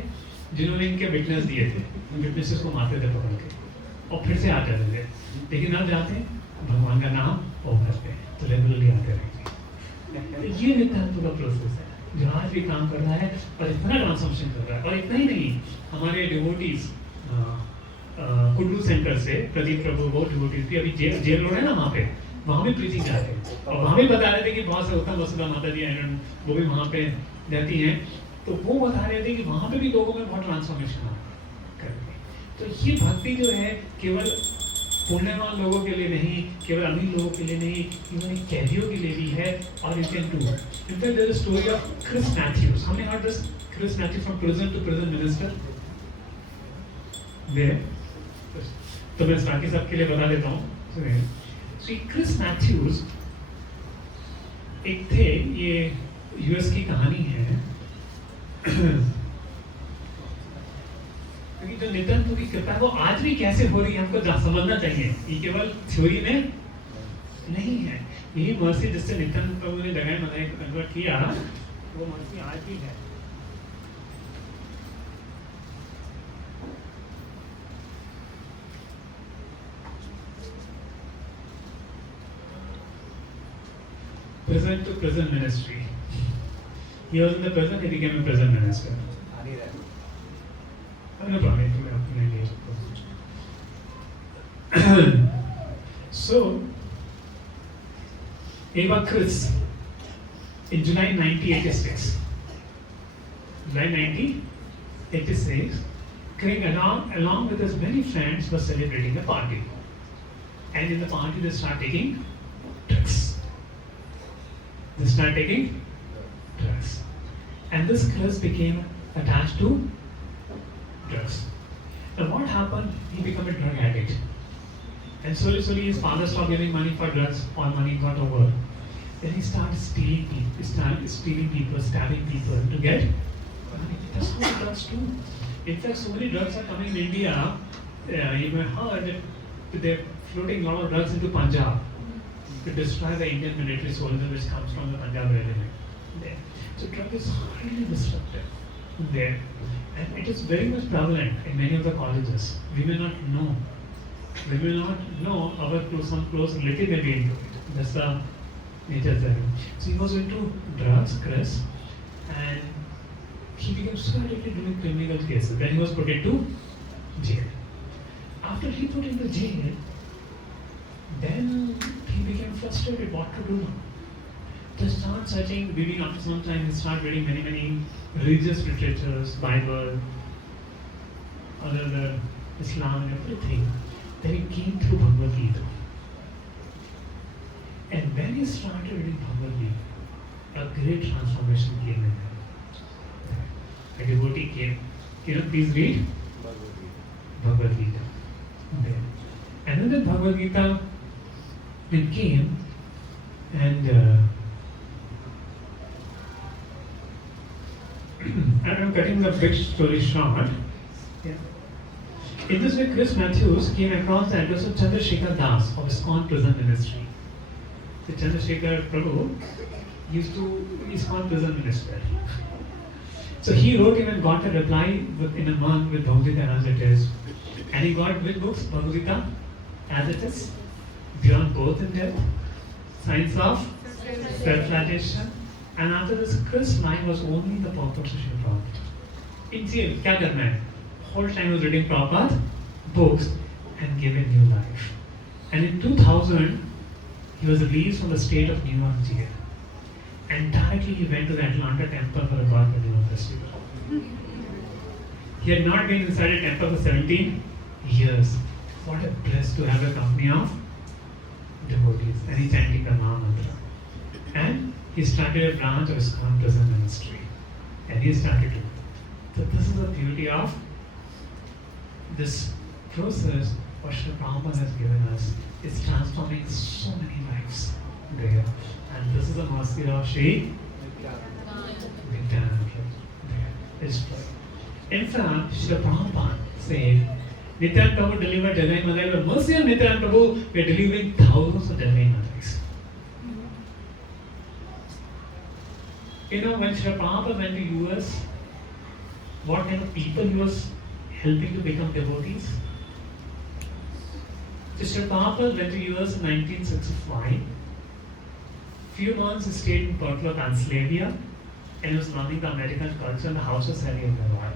जिन्होंने इनके विटनेस दिए थे, विटनेसेस को मारते थे पकड़ के, और फिर से आते थे। लेकिन अब जाते हैं भगवान का नाम वो करते हैं, तो रेगुलरली आते रहेंगे। तो ये नित्यानंद का प्रोसेस है जो आज भी काम कर रहा है, और इतना ट्रांसफॉर्मेशन कर रहा है। और इतना ही नहीं, हमारे डिवोटीज कुल्लू सेंटर से प्रदीप प्रभु वो डिवोटीज भी अभी जेल रोड है ना, वहाँ भी प्रीचिंग जाते हैं, और वहाँ भी बता रहे थे कि बहुत से उत्तम वसुधा माता जी वो भी वहाँ पे रहती हैं, तो वो बता रहे थे कि वहाँ पे भी लोगों में बहुत ट्रांसफॉर्मेशन आ रहा है। तो ये भक्ति जो है केवल पुण्यवान लोगों के लिए नहीं, केवल अमीर लोगों के लिए नहीं, इवन कैदियों के लिए भी है। और you can do. In fact there is story of Chris Mathews. हमने heard this Chris Mathews from prison to prison minister there. तो मैं बाकी सबके लिए बता देता हूँ। सो क्रिस मैथ्यूज एक थे, ये यूएस की कहानी है। क्योंकि जो नित्यानंद की कृपा है वो आज भी कैसे हो रही है हमको समझना चाहिए, ये केवल थ्योरी में नहीं है। यही मर्सी जिससे नित्यानंद प्रभु ने जगह बनाए को कन्वर्ट किया, वो मर्सी आज भी है। Prison to prison ministry. He was in the prison, he became a prison minister. No problem, मैं अपने लिए So, Eva Chris, in July 1986, Craig along with his many friends was celebrating a party, and in the party they start taking drugs. And this Chris became attached to drugs. Now what happened? He became a drug addict. And slowly his father stopped giving money for drugs, all money got over. Then he started stealing people, stabbing people to get money. That's how drugs do. In fact, so many drugs are coming in India. You may have heard that they're floating a lot of drugs into Punjab to destroy the Indian military soldier which comes from the Punjab regiment there. So drug is highly disruptive there, and it is very much prevalent in many of the colleges. We may not know. Some close relative may be into it. That's the nature there. So he was into drugs, Chris, and he became so addicted doing criminal cases. Then he was put into jail. After he put into jail, then he became frustrated what to do now. To start searching, reading after some time, he started reading many religious literatures, Bible, other Islam and everything. Then he came through Bhagavad Gita. And when he started reading Bhagavad Gita, a great transformation came in him. A devotee came. Can you please read? Bhagavad Gita. Then, and then Bhagavad Gita, it came, and I'm cutting the big story short. Yeah. In this way, Chris Matthews came across the address of Chandrasekhar Das of ISKCON Prison Ministry. the Chandrasekhar Prabhu used to, he's called prison minister. So he wrote him and got a reply in a month with Bhagavad Gita as it is. And he got which books? Bhagavad Gita as it is, Beyond Birth and Death, Science of Self-Flagellation. And after this, Chris line was only the purpose of Srila Prabhupada. In jail, क्या करना है? Whole time he was reading Prabhupada books and giving new life. And in 2000, he was released from the state of New York jail. And directly he went to the Atlanta temple for a God Festival festival. He had not been inside a temple for 17 years. What a bliss to have a company of devotees. And he chanted the Maha Mantra. And he started a branch of ISKCON prison ministry. And he started to. So this is the beauty of this process what Srila Prabhupada has given us. It's transforming so many lives there. And this is the mercy of Sri Nityananda. In fact, Srila Prabhupada said, Nityananda Prabhu delivered Janai Madai, but mercy of Nityananda Prabhu, we are delivering thousands of Janai Madais. You know, when Srila Prabhupada went to US, what kind of people he was helping to become devotees? So Srila Prabhupada went to US in 1965. Few months he stayed in Portland, Pennsylvania, and he was learning the American culture and the house society of the world.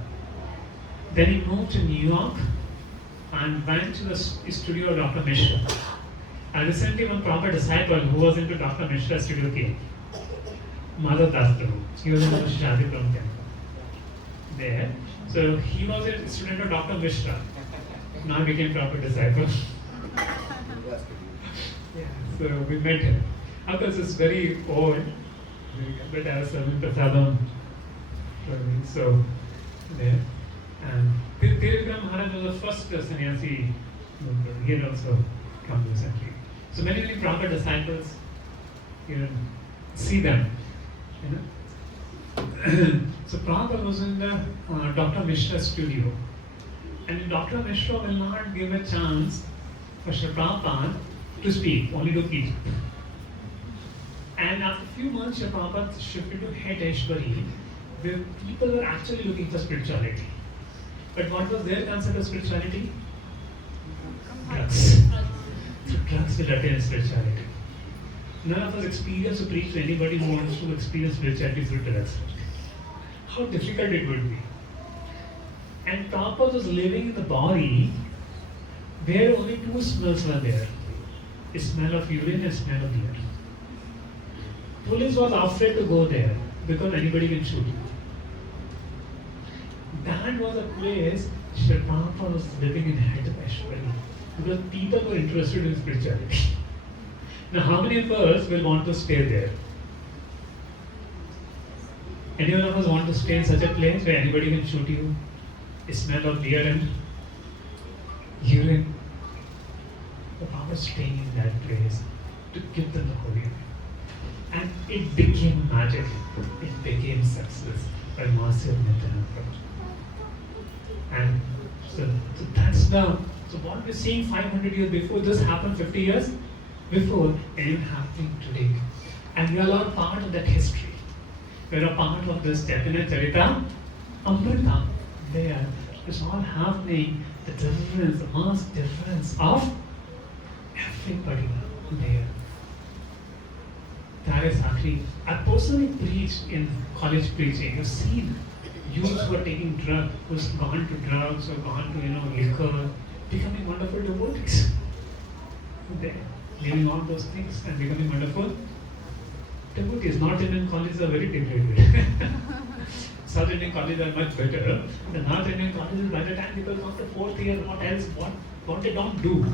Then he moved to New York and went to the studio of Dr. Mishra. And recently one proper disciple who was into Dr. Mishra's studio came, Madhav Das Prabhu. He was in the Seshadripuram temple. There. So he was a student of Dr. Mishra. Now became proper disciple. Yeah, so we met him. Of course, it's very old, but I was serving prasadam. So, there. And Tirukam Maharaj was the first sannyasi. He had also come recently. So many proper disciples, see them. So Prabhupada was in the Dr. Mishra studio. And Dr. Mishra will not give a chance for Srila Prabhupada to speak, only to teach. And after a few months, Srila Prabhupada shifted to Heteshwari, where people were actually looking for spirituality. But what was their concept of spirituality? Drugs. So drugs will attain spirituality. None of us experience to preach to anybody who wants to experience spirituality through drugs. How difficult it would be. And Prabhupada was living in the body where only two smells were there. A smell of urine and a smell of blood. Police was afraid to go there because anybody can shoot you. That was a place Srila Prabhupada was living in Heteshwari because people were interested in spirituality. Now, how many of us will want to stay there? Anyone of us want to stay in such a place where anybody can shoot you? A smell of beer and urine. The Prabhupada was staying in that place to give them the Holy Name. And it became magic. It became success by mercy of Nityananda Prabhu. And so that's the, so what we're seeing 500 years before, this happened 50 years before, and it's happening today. And we are all part of that history. We are a part of this Chaitanya Charita Amrita. There, it's all happening, the difference, the mass difference of everybody there. That is actually, I personally preached in college preaching. You've seen youths who are taking drugs, who's gone to drugs or gone to liquor, becoming wonderful devotees. They're leaving all those things and becoming wonderful devotees. North Indian colleges are very degraded. South Indian colleges are much better. The North Indian colleges, by the time people come to fourth year, what else? What they don't do?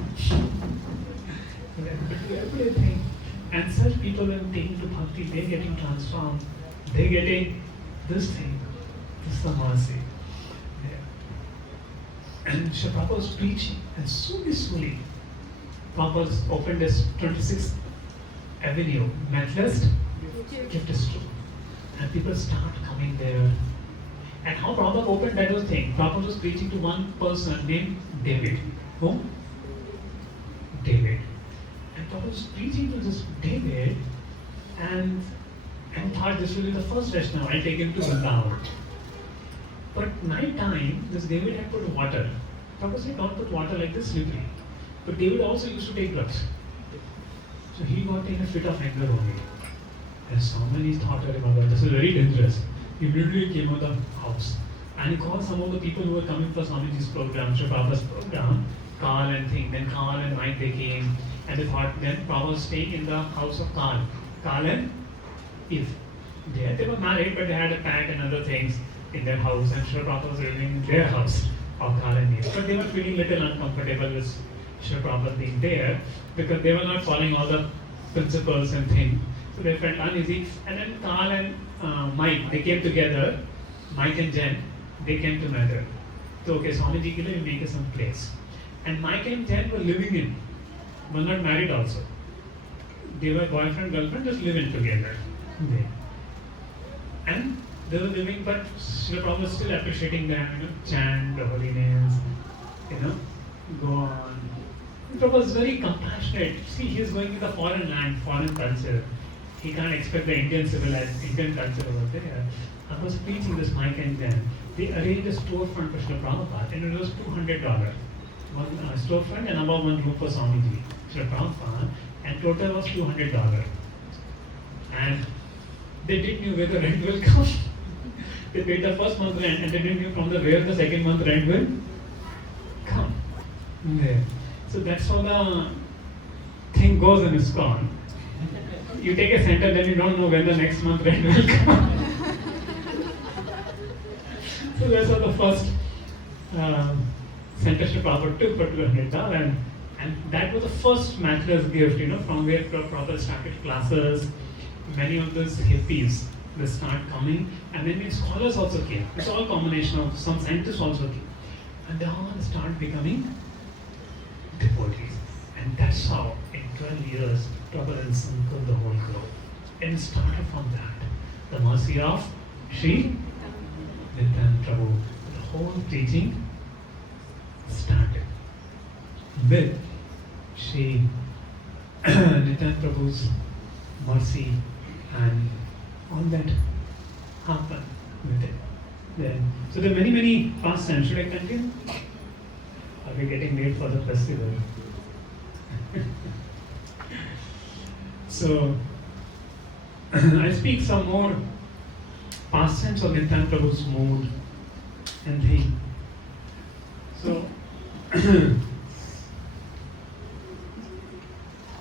They do everything. And such people, when taken to bhakti, they're getting transformed. They're getting this thing. This is the mercy. Yeah. And Srila Prabhupada was preaching, and slowly, Prabhupada opened his 26th Avenue, Methodist Gift Store. And people start coming there. And how Prabhupada opened that was thing. Prabhupada was preaching to one person named David. Whom? David. And I was preaching to this David and thought this will be the first Vaishnava. I'll take him to Vrindavan. But night time, this David had put water. Prabhupada said, don't put water like this, slippery. But David also used to take drugs. So he got in a fit of anger only. And somebody thought, this is very dangerous. He immediately came out of the house. And he called some of the people who were coming for Swamiji's program, Sri Prabhupada's program, Carl and thing. Then Carl and Mike, they came. And they thought, then Prabhupada was staying in the house of Carl. Carl and Eve. They were married, but they had a pet and other things in their house. And Sri Prabhupada was living in their house of Carl and Eve. But they were feeling little uncomfortable with Sri Prabhupada being there because they were not following all the principles and things. So they felt uneasy. And then Carl and Mike, they came together. Mike and Jen, they came together. So, okay, Swamiji, we make some place. And Mike and Jen were living in, were not married also. They were boyfriend, girlfriend, just living together. Okay. And they were living, but Srila Prabhupada was still appreciating them, chant the holy names, go on. Prabhupada was very compassionate. See, he is going in the foreign land, foreign culture. He can't expect the Indian Indian culture over there. I was preaching this Mike and Jen. They arranged a storefront for Srila Prabhupada, and it was $200. One storefront and about one room for Swamiji, Srila Prabhupada, and total was $200. And they didn't know where the rent will come. They paid the first month rent, and they didn't know from where the second month rent will come. There. So that's how the thing goes in ISKCON. You take a center, then you don't know when the next month rent will come. So that's how the first center Sri Prabhupada took for $200, and that was the first Mathura's gift, from where Prabhupada started classes. Many of those hippies, they start coming, and then scholars also came. It's all combination of some scientists also came. And they all start becoming devotees. And that's how, in 12 years, Prabhupada encircled the whole globe. And started from that. The mercy of Sri Nityananda Prabhu. The whole teaching started with Sri Nityananda Prabhu's mercy, and all that happened with it. Then, so there are many past times. Should I continue? Are we getting late for the festival? So, I speak some more past tense of Nityananda Prabhu's mood and thing. So,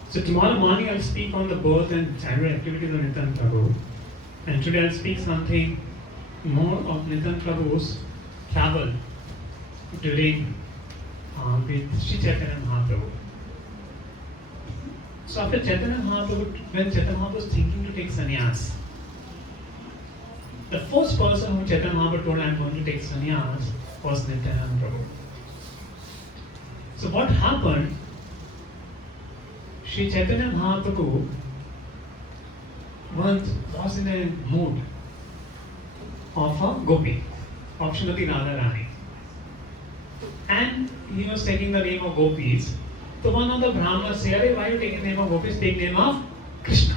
so tomorrow morning I'll speak on the birth and childhood activities of Nityananda Prabhu. And today I'll speak something more of Nityananda Prabhu's travel during with Sri Chaitanya Mahaprabhu. So after Chaitanya Mahaprabhu, when Chaitanya Mahaprabhu was thinking to take sannyas, the first person who Chaitanya Mahaprabhu told, I'm going to take sannyas, was Nityananda Prabhu. So what happened? Sri Chaitanya Mahaprabhu once was in a mood of a gopi, of Srimati Radharani. And he was taking the name of gopis. So one of the Brahmanas said, why are you taking the name of gopis? Take the name of Krishna.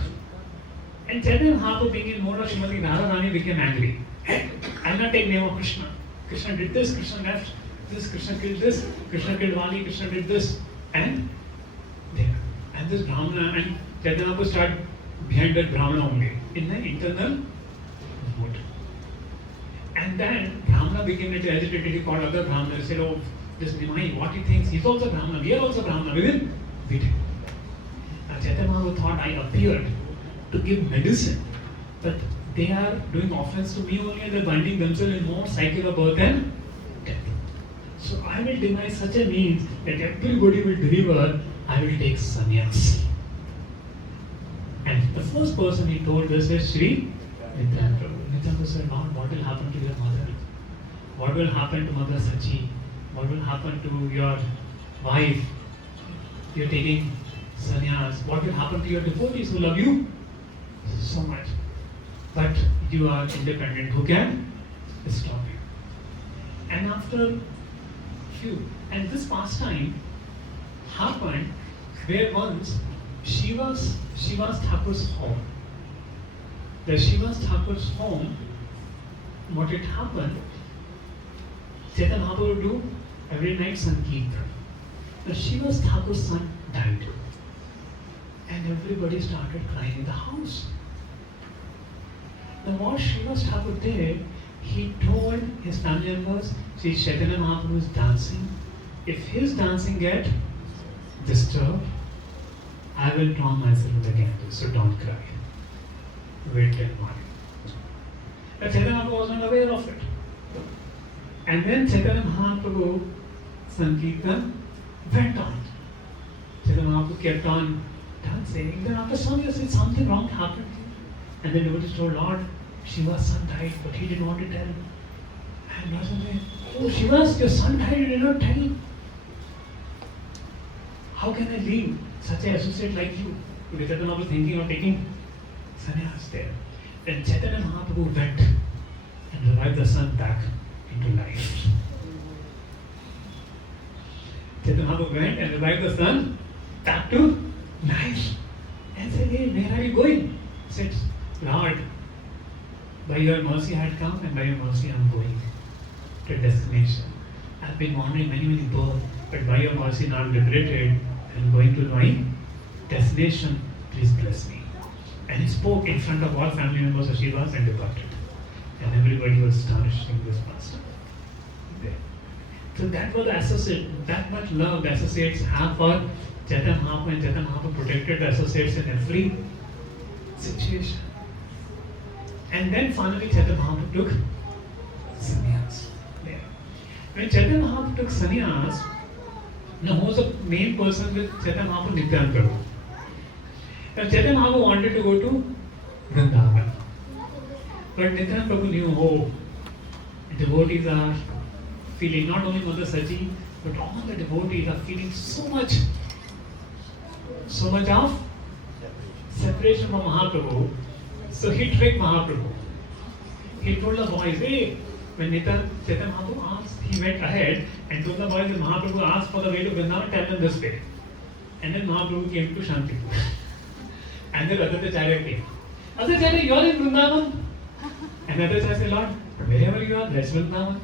And Chaitanya Mahaprabhu, being in mood of Srimati Radharani, became angry. I'll not take the name of Krishna. Krishna did this, Krishna left this, Krishna killed this, Krishna killed Vali, Krishna did this. And there. And this Brahmana, and Chaitanya Mahaprabhu started behind that Brahmana only, in the internal mood. And then Brahmana became a little agitated. He called other Brahmana and said, oh, this Nimai, what he thinks, he's also Brahmana, we are also Brahmana, we will beat him. And Chaitanya Mahaprabhu thought I appeared to give medicine, but they are doing offense to me only, and they're binding themselves in more cycle of birth and death. So I will devise such a means that everybody will deliver, I will take sannyas. And the first person he told this is Sri Nityananda Prabhu. Nityananda said, Lord, what will happen to your mother? What will happen to Mother Sachi? What will happen to your wife? You're taking sannyas. What will happen to your devotees who love you so much? But you are independent. Who can stop you? And after few, and this pastime happened where once Shiva's Thakur's home. The Shiva's Thakur's home, what it happened, Chaitanya Mahaprabhu would do every night Sankirtan. The Shiva's Thakur's son died. And everybody started crying in the house. Now what Shiva's Thakur did, he told his family members, see Chaitanya Mahaprabhu is dancing. If his dancing get disturbed, I will turn myself in the candle, so don't cry. Wait till morning. But Chaitanya Mahaprabhu was not aware of it. And then Chaitanya Mahaprabhu Sankirtan went on. Chaitanya Mahaprabhu kept on dancing. Then after some years, something wrong happened. And then devotees told, Lord, Shiva's son died, but he didn't want to tell. And Lord said, oh Shiva's, your son died, you did not tell. How can I leave such an associate like you? Because Chaitanya Mahaprabhu thinking of taking sannyas there. Then Chaitanya Mahaprabhu went and revived the son back into life. Chaitanya Mahaprabhu went and revived the son back to life. And said, hey, where are you going? He said, Lord, by your mercy I had come, and by your mercy I am going to a destination. I have been wandering many births, but by your mercy now I am liberated and going to my destination. Please bless me. And he spoke in front of all family members of Shiva's and departed. And everybody was astonished in this master. So that was the associate, that much love the associates have for Chaitanya Mahaprabhu, and Chaitanya Mahaprabhu protected the associates in every situation. And then finally Chaitanya Mahaprabhu took sannyas. Yeah. When Chaitanya Mahaprabhu took sannyas, now who was the main person with Chaitanya Mahaprabhu? Nityananda Prabhu. Now Chaitanya Mahaprabhu wanted to go to Vrindavan. But Nityananda Prabhu knew, oh, devotees are feeling, not only Mother Sachi, but all the devotees are feeling so much of separation from Mahaprabhu. So he tricked Mahaprabhu. He told the boys, hey, when Chaitanya Mahaprabhu asked, he went ahead and told the boys that Mahaprabhu asked for the way to Vrindavan, tell them this way. And then Mahaprabhu came to Shantipur. And then Advaitacharya came. Advaitacharya, you are in Vrindavan? And Advaitacharya said, Lord, wherever you are, that's Vrindavan.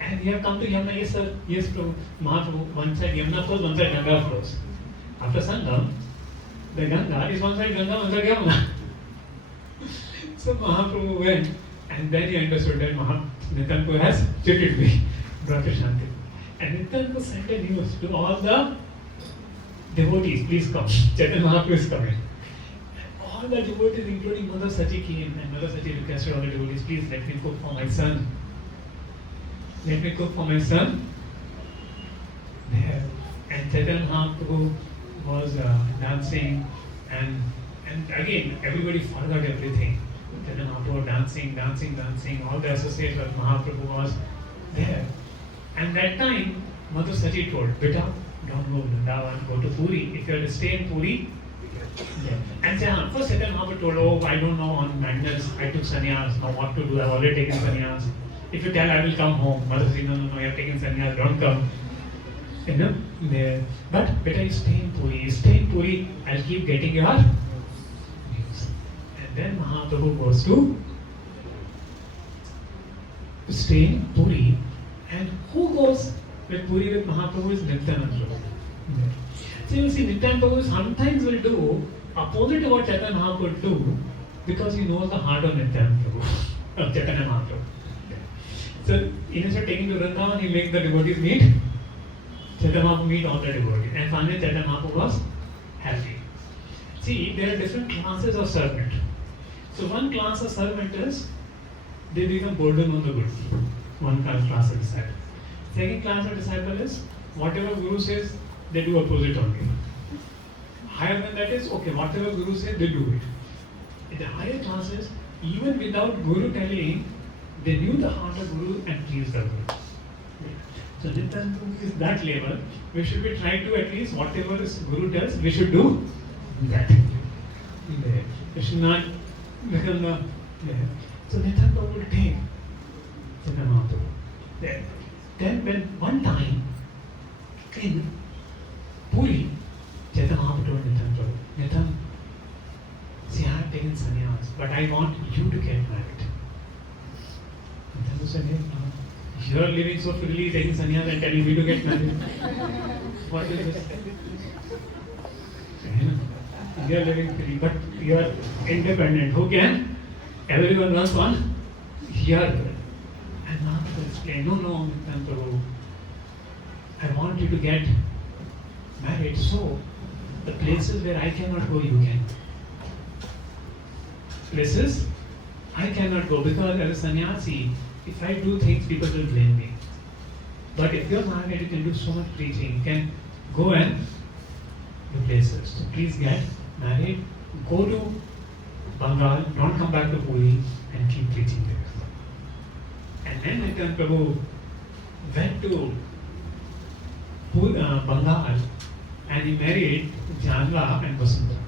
And we have come to Yamuna. Yes, sir. Yes, Prabhu. Mahaprabhu, one side Yamuna flows, one side Ganga flows. After Sangam, the Ganga is one side Ganga, one side Yamuna. So Mahaprabhu went, and then he understood that Nityananda Prabhu has cheated me, brought to Shanti. And Nityananda Prabhu sent a news to all the devotees, please come. Chaitanya Mahaprabhu is coming. And all the devotees, including Mother Sachi, came, and Mother Sachi requested all the devotees, please let me cook for my son. Let me cook for my son. There. And Chaitanya Mahaprabhu was dancing, and again everybody forgot everything. Chaitanya Mahaprabhu dancing. All the associates of Mahaprabhu was there. And that time, Mother Sachi told, Beta, don't go Vrindavan, go to Puri. If you have to stay in Puri, yeah. And first Chaitanya Mahaprabhu told, oh, I don't know, on madness, I took sannyas, now what to do, I've already taken sannyas. If you tell I will come home, Mother says, no, you have taken sannyas, don't come. You know, there. But better you stay in Puri, I'll keep getting your news. And then Mahaprabhu goes to stay in Puri. And who goes with Puri with Mahaprabhu is Nityananda Prabhu. So you see, Nityananda Prabhu sometimes will do opposite to what Chaitanya Mahaprabhu do, because he knows the heart of Nityananda Prabhu, of Chaitanya Mahaprabhu. So instead of taking to Vrindavan, he makes the devotees meet. Chaitanya Mahaprabhu meet all the devotees. And finally Chaitanya Mahaprabhu was happy. See, there are different classes of servant. So one class of servant is, they become burden on the Guru. One class of disciple. Second class of disciple is, whatever Guru says, they do opposite only. Higher than that is, okay, whatever Guru says, they do it. In the higher classes, even without Guru telling, they knew the heart of Guru and pleased the Guru. So Nityananda is that level. We should be trying to at least whatever is Guru tells, we should do that. We should not become the. So Nityananda will take Chaitanya Mahaprabhu. Then when one time in Puri, Chaitanya Mahaprabhu told, I want you to get married. Nityananda said, you are living so freely, taking sannyas and telling me to get married. What is this? You are living free, but you are independent. Who can? Everyone wants one. Here. And Mahaprabhu explained, no, Nityananda, I want you to get married, so the places where I cannot go, you can. Places I cannot go, because as a sannyasi, if I do things, people will blame me. But if you are married, you can do so much preaching. You can go and do places. So please get married, go to Bengal, don't come back to Puri, and keep preaching there. And then Nityananda Prabhu went to Bengal and he married Janva and Vasundhara.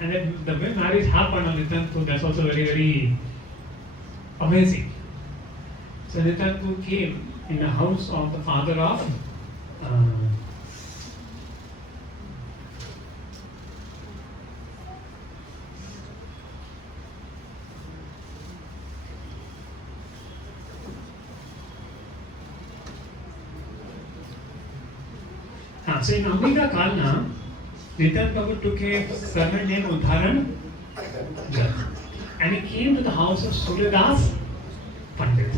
And then the way marriage happened on Nityananda Prabhu, that's also very, very amazing. So Nityananda Prabhu came in the house of the father of so in Ambika Kalna, Nityananda Prabhu took a servant named Udharan and he came to the house of Suryadas Pandit.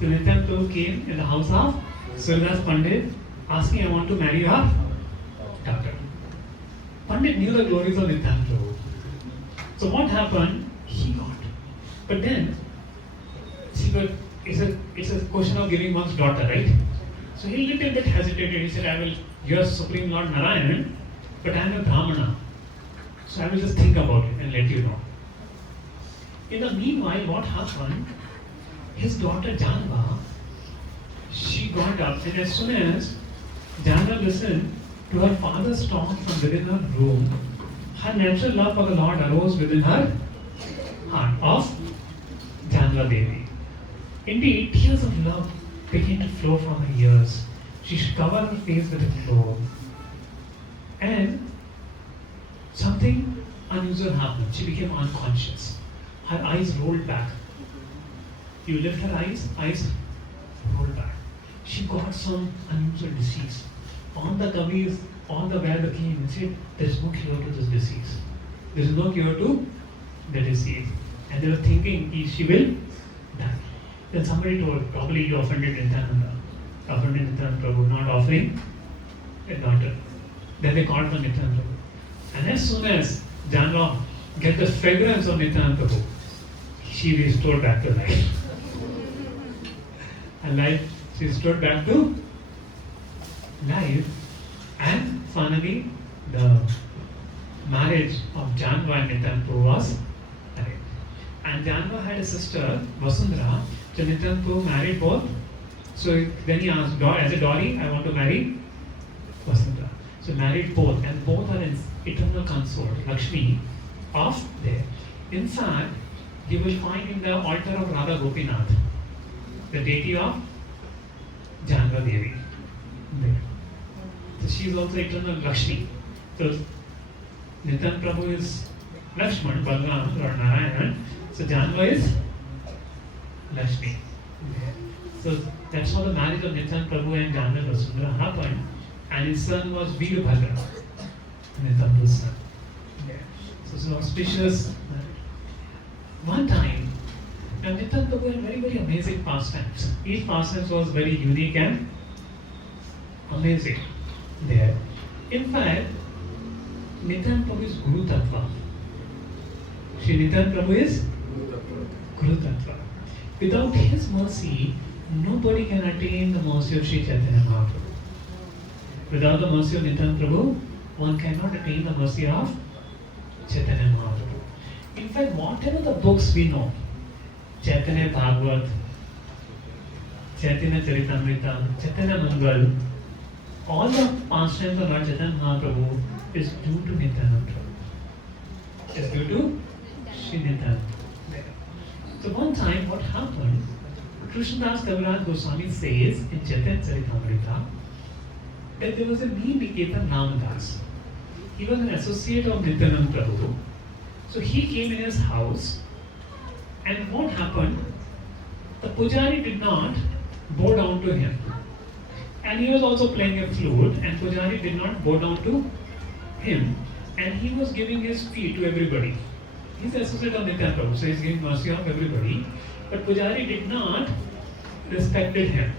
So Nityananda Prabhu came in the house of Suryadas Pandit asking, I want to marry your daughter. Pandit knew the glories of Nityananda Prabhu. So what happened? He got. But then, it's a question of giving one's daughter, right? So he little bit hesitated. He said, you are Supreme Lord Narayan, but I am a Brahmana. So I will just think about it and let you know. In the meanwhile, what happened? His daughter Janva, she got up, and as soon as Janva listened to her father's talk from within her room, her natural love for the Lord arose within her heart of Janva Devi. Indeed, tears of love began to flow from her ears. She covered her face with a cloth. And something unusual happened. She became unconscious. Her eyes rolled back. You lift her eyes rolled back. She got some unusual disease. All the Kavis, all the Veda came and said, there is no cure to this disease. There is no cure to the disease. And they were thinking, she will die. Then somebody told, probably you offended Nityananda. Offended Nityananda Prabhu, not offering a daughter. Then they called for Nityananda Prabhu. And as soon as Janva get the fragrance of Nityananda Prabhu, she restored back to life. And life, she restored back to life. And finally, the marriage of Janva and Nityananda Prabhu was arranged. And Janva had a sister, Vasundhara. So Nityananda Prabhu married both. So then he asked, as a dowry, I want to marry Vasundhara. So married both, and both are in eternal consort, Lakshmi, of there. In fact, you will find in the altar of Radha Gopinath, the deity of Janva Devi. There. So she is also eternal Lakshmi. So Nityananda Prabhu is Lakshman, Balaram, or Narayan. So Janva is Lakshmi. So that's how the marriage of Nityananda Prabhu and Janva Vasundhara happened. And his son was Veerbhadra, Nityananda Prabhu's son. So it's an auspicious marriage. One time, now Nityananda Prabhu had very, very amazing pastimes. Each pastime was very unique and amazing there. In fact, Nityananda Prabhu is Guru Tattva. Shri Nityananda Prabhu is Guru Tattva. Without his mercy, nobody can attain the mercy of Shri Chaitanya Mahaprabhu. Without the mercy of Nityananda Prabhu, one cannot attain the mercy of Chaitanya Mahaprabhu. In fact, whatever the books we know, Chaitanya Bhagavad, Chaitanya Charitamrita, Chaitanya Mangal, all the pastimes of Lord Chaitanya Mahaprabhu is due to Nityananda Prabhu. Is due to Shri Nityananda. So one time, what happened? Krishnadas Kaviraj Goswami says in Chaitanya Charitamrita that there was a Niketan Ramadas. He was an associate of Nityananda Prabhu. So he came in his house, and what happened? The pujari did not bow down to him. And he was also playing a flute, and pujari did not bow down to him. And he was giving his fee to everybody. He's associate of Nityananda Prabhu, so he's giving mercy of everybody. But pujari did not respected him.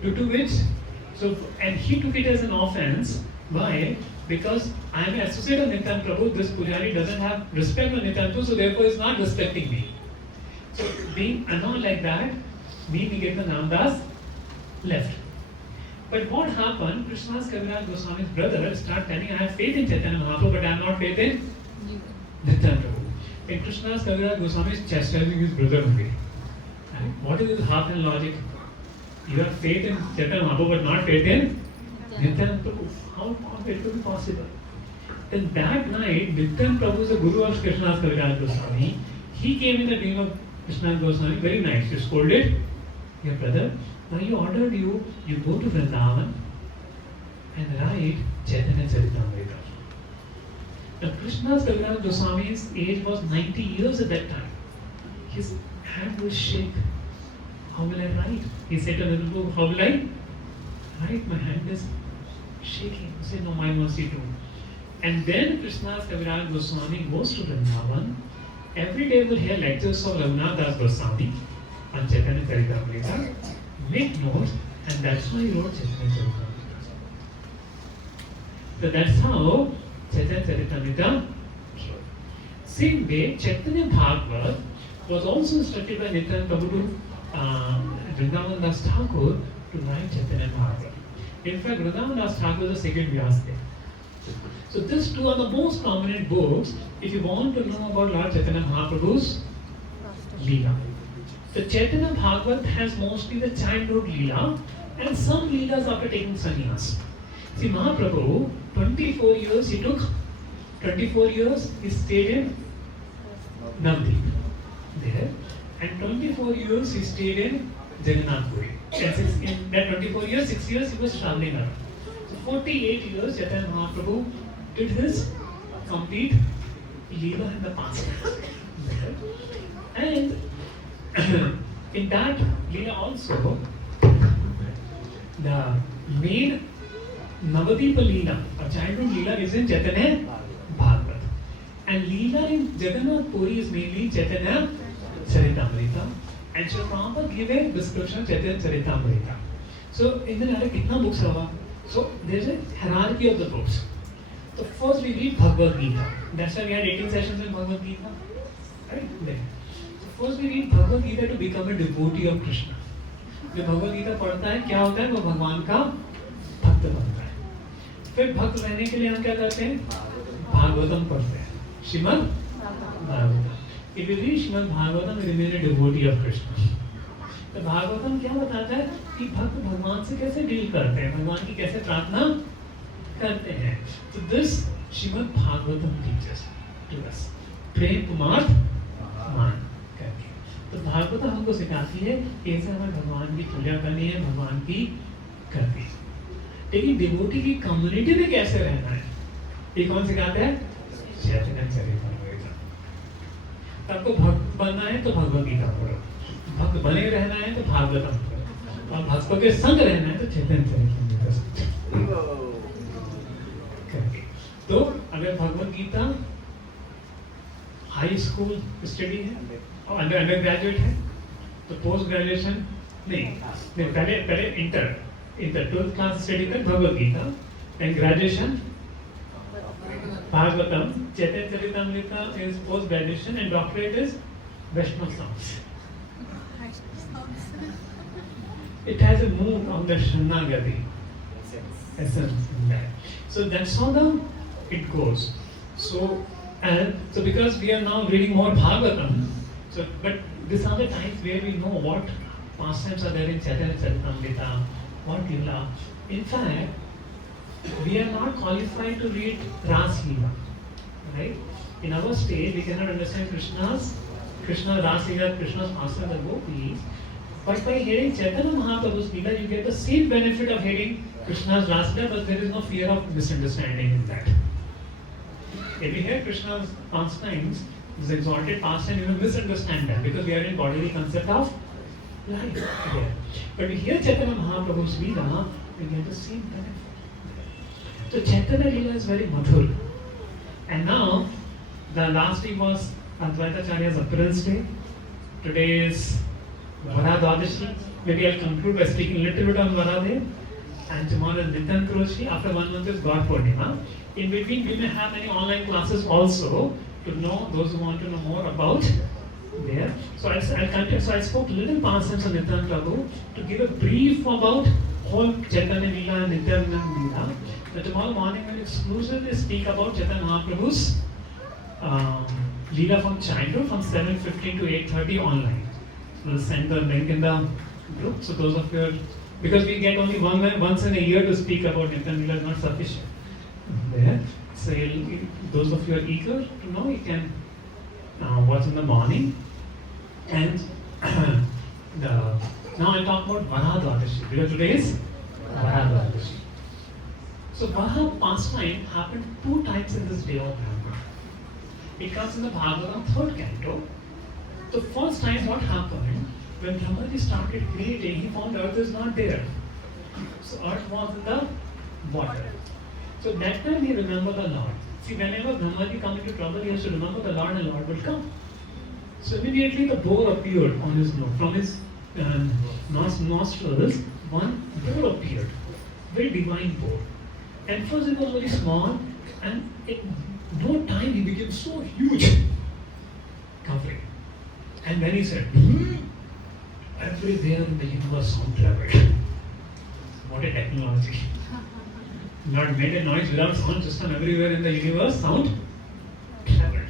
Due to which, and he took it as an offense. Why? Because I am an associate of Nityananda Prabhu, this pujari doesn't have respect for Nityananda Prabhu, so therefore is not respecting me. So being annoyed like that, Nityananda Ramdas left. But what happened? Krishna's Kaviraj Goswami's brother started telling, I have faith in Chaitanya Mahaprabhu, but I have not faith in Nityananda Prabhu. And Krishna's Kaviraj Goswami is chastising his brother only. What is his heart and logic? You have faith in Chaitanya Mahaprabhu, but not faith in Nityananda Prabhu. How it could be possible? Then that night, Nityananda Prabhu is the guru of Krishna's Kaviraj Goswami. He came in the dream of Krishna's Goswami, very nice. He scolded, your brother, now you ordered you go to Vrindavan and write Chaitanya Charitamrita. Now Krishna's Kaviraj Goswami's age was 90 years at that time. His hand will shake. How will I write? He said to Nityananda, how will I write? My hand is shaking. He said, no, my mercy too. And then Krishna's Kaviraj Goswami goes to Vrindavan. Every day will hear lectures of Raghunath Das Goswami on Chaitanya Charitamrita, make notes, and that's why he wrote Chaitanya Charitamrita. So that's how Chaitanya Charitamrita came. Same way, Chaitanya Bhagavad was also instructed by Nityananda Prabhu to Vrindavan Das Thakur to write Chaitanya Bhagavad. In fact, Vrindavan Das Thakur was the second Vyasdev. So these two are the most prominent books if you want to know about Lord Chaitanya Mahaprabhu's Leela. The Chaitanya Bhagavad has mostly the childhood Leela and some Leelas after taking sannyas. See, Mahaprabhu, 24 years he took, 24 years he stayed in Navdeep there, and 24 years he stayed in Jagannath Puri. And in that 24 years, 6 years he was traveling around. So 48 years Chaitanya Mahaprabhu did his complete Leela in the past. And in that Leela also, the main Navadipa Leela, or childhood Leela, is in Chaitanya Bhagavad. And Leela in Jagannath Puri is mainly Chaitanya Charitamrita. And Srila Prabhupada gave a description of Chaitanya Charitamrita. So in the Nara, kitna books are? So there is a hierarchy of the books. So first we read Bhagavad Gita. That's why we had 18 sessions in Bhagavad Gita. Right? There. So first we read Bhagavad Gita to become a devotee of Krishna. जो भगवद गीता पढ़ता है क्या होता है वो भगवान का भक्त बनता है. फिर भक्त रहने के लिए हम क्या करते हैं? भागवतम पढ़ते हैं. Shrimad Bhagavatam. If you read Srimad Bhagavatam, you remain a devotee of Krishna. तो भागवतम क्या बताता है कि भक्त भगवान से कैसे डील करते हैं, भगवान की कैसे प्रार्थना करते हैं. तो this Srimad Bhagavatam teaches to us. Prem Kumar मान करके. तो भागवतम हमको सिखाती है कैसे हमें भगवान की पूजा करनी है, भगवान की करनी है. लेकिन डिवोटी की कम्युनिटी में कैसे रहना है, ये कौन सिखाता है? चैतन्य चरितामृत. आपको भक्त बनना है तो भगवद गीता पढ़ो, भक्त बने रहना है तो भागवतम पढ़ो, और भक्तों के संग रहना है तो चैतन्य चरितामृत. तो अगर Bhagavad Gita high school study है और अंडर ग्रेजुएट है तो पोस्ट ग्रेजुएशन नहीं, पहले इंटर 12th क्लास स्टडी कर Bhagavad Gita, and graduation Bhagavatam, Chaitanya Charitamrita is post graduation, and doctorate is Vaishnava songs. It has a mood of the Sharanagati essence in that. So that's how it goes. So because we are now reading more Bhagavatam, but these are the times where we know what pastimes are there in Chaitanya Charitamrita, what Leela. In fact, we are not qualified to read Ras Leela, right? In our state, we cannot understand Krishna's Ras Leela, Krishna's pastime, the gopis. But by hearing Chaitanya Mahaprabhu's Leela, you get the same benefit of hearing Krishna's Ras Leela, but there is no fear of misunderstanding in that. If we hear Krishna's pastimes, This exalted pastime, you will misunderstand that because we are in bodily concept of life. Yeah. But we hear Chaitanya Mahaprabhu's Leela, we get the same benefit. So Chaitanya Leela is very madhur. And now, the last week was Advaita Acharya's appearance day. Today is Varaha Dwadashi. Maybe I'll conclude by speaking a little bit on Varaha Day. And tomorrow is Nityananda Triyodashi. After 1 month is God Purnima. In between, we may have many online classes also to know those who want to know more about there. So I'll continue. So I spoke little past tense on Nityananda Prabhu to give a brief about whole Chaitanya Leela and Nityananda Leela. But tomorrow morning we'll exclusively speak about Chaitanya Mahaprabhu's Leela from childhood from 7:15 to 8:30 online. So we'll send the link in the group. So those of you, because we get only once in a year to speak about Nityananda Leela is not sufficient. There. So those of you are eager to know, you can watch in the morning. And now I'll talk about Varaha Dwadashi, because today is Varaha Dwadashi. So Varaha pastime happened 2 times in this day of Brahma. It comes in the Bhagavatam 3rd canto. The first time what happened, when Brahmaji started creating, he found earth is not there. So earth was in the water. So that time he remembered the Lord. See, whenever Brahmaji comes into trouble, he has to remember the Lord and Lord will come. So immediately the boar appeared on his nose. From his nostrils, one boar appeared. Very divine boar. And first it was very small, and in no time he became so huge. Covering. And then he said, everywhere in the universe sound traveled. What a technology. Lord made a noise without sound system everywhere in the universe, sound traveled.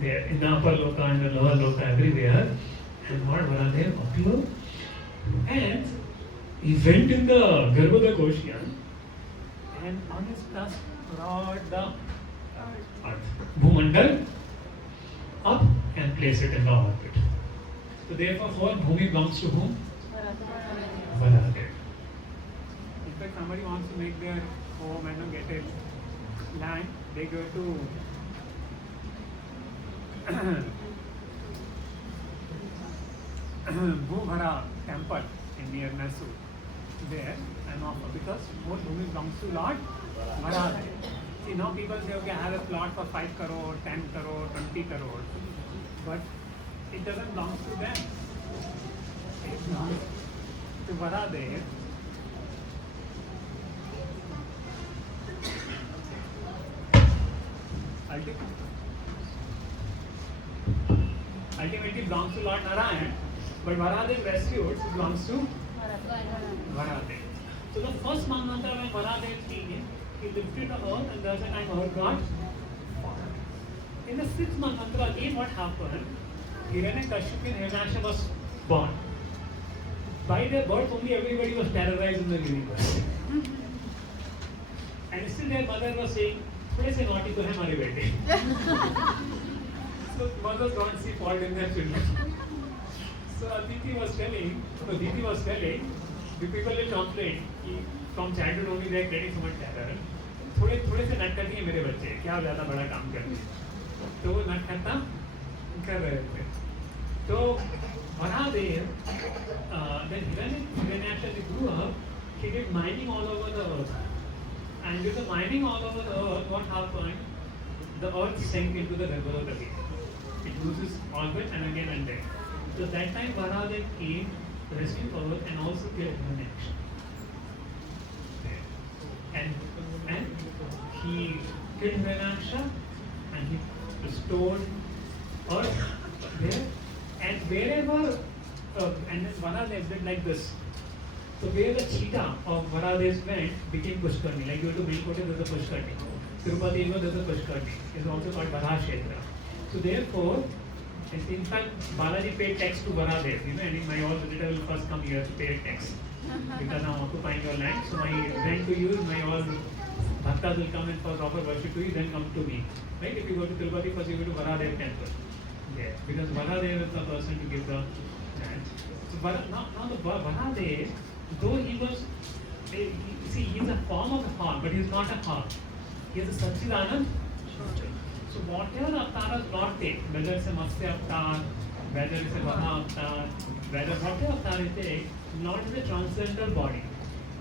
There, in the upper loka and the lower loka, everywhere. And Lord Varadev appeared. And he went in the Garbhoda Koshiyan and on his tusk brought the earth, Bhumandal, up and placed it in the orbit. So therefore, whole Bhumi belongs to whom? Varadev. In fact, somebody wants to make their home and get a land, they go to Bhuvara temple in near Nasu. There and offer because whole Bhumi belongs to Lord Varaha. See, now people say, okay, I have a plot for 5 crore, 10 crore, 20 crore, but it doesn't belong to them. It belongs to Varaha. Ultimately belongs to Lord Narayan, but Varaha rescued, so belongs to Varaha. So the first mantra when Varaha came, he lifted the earth and there's a time earth got fallen. In the 6th mantra again what happened, Hiranyakashipu and Hiranyasha was born. By their birth only everybody was terrorized in the universe. And still their mother was saying, थोड़े से naughty तो है हमारे बेटे. So mothers don't see fault in their children. So Aditi was telling, the people will complain, from childhood only they are getting so much terror. थोड़े से नटखट हैं मेरे बच्चे, क्या ज़्यादा बड़ा काम करते हैं. तो वो नटखटता कर रहे थे. तो Varaha, then Hiranyasha grew up, he did mining all over the earth. And with the mining all over the earth, what happened? The earth sank into the river again. It loses orbit and again and then. So that time Varaha came, rescued earth and also killed Hiranyasha. And he killed Hiranyasha and he restored earth there. And wherever, and then Varaha did like this. So where the cheetah of Varaha went became Pushkarni. Like you go to Melkote, there's a Pushkarni. Tirupati, there's a Pushkarni. It's also called Varaha Kshetra. So therefore, in fact, Balaji paid tax to Varaha. And my all visitor will first come here to pay tax. Because I'm occupying your land. So my rent to you, my all bhaktas will come and for proper worship to you, then come to me. Right? If you go to Tirupati, first you go to Varaha temple. Yeah. Because Varaha is the person to give the land. So now the Varaha, though he was, he's a form of a hog, but he's not a hog. He is a Satchidanand. So So whatever avatars Lord takes, whether it's a Matsya avatar, whether it's a Varaha avatar, whatever avatar it takes, Lord is a transcendental body.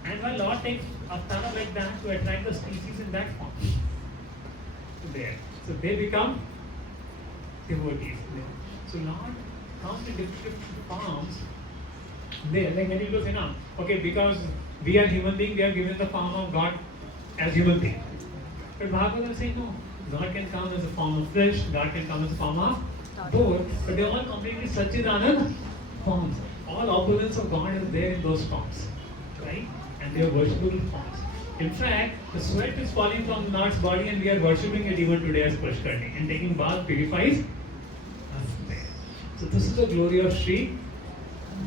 And when Lord takes avatar like that to attract the species in that form, there. So they become devotees. So Lord comes in different forms. There, like many people say, no, okay, because we are human beings, we are given the form of God as human being. But Bhagavad will say, no, God can come as a form of fish, God can come as a form of boat, but they are all completely Satchidanand forms. All opulence of God is there in those forms, right? And they are worshipable forms. In fact, the sweat is falling from Lord's body and we are worshipping it even today as Pushkarni. And taking bath purifies us there. So this is the glory of Sri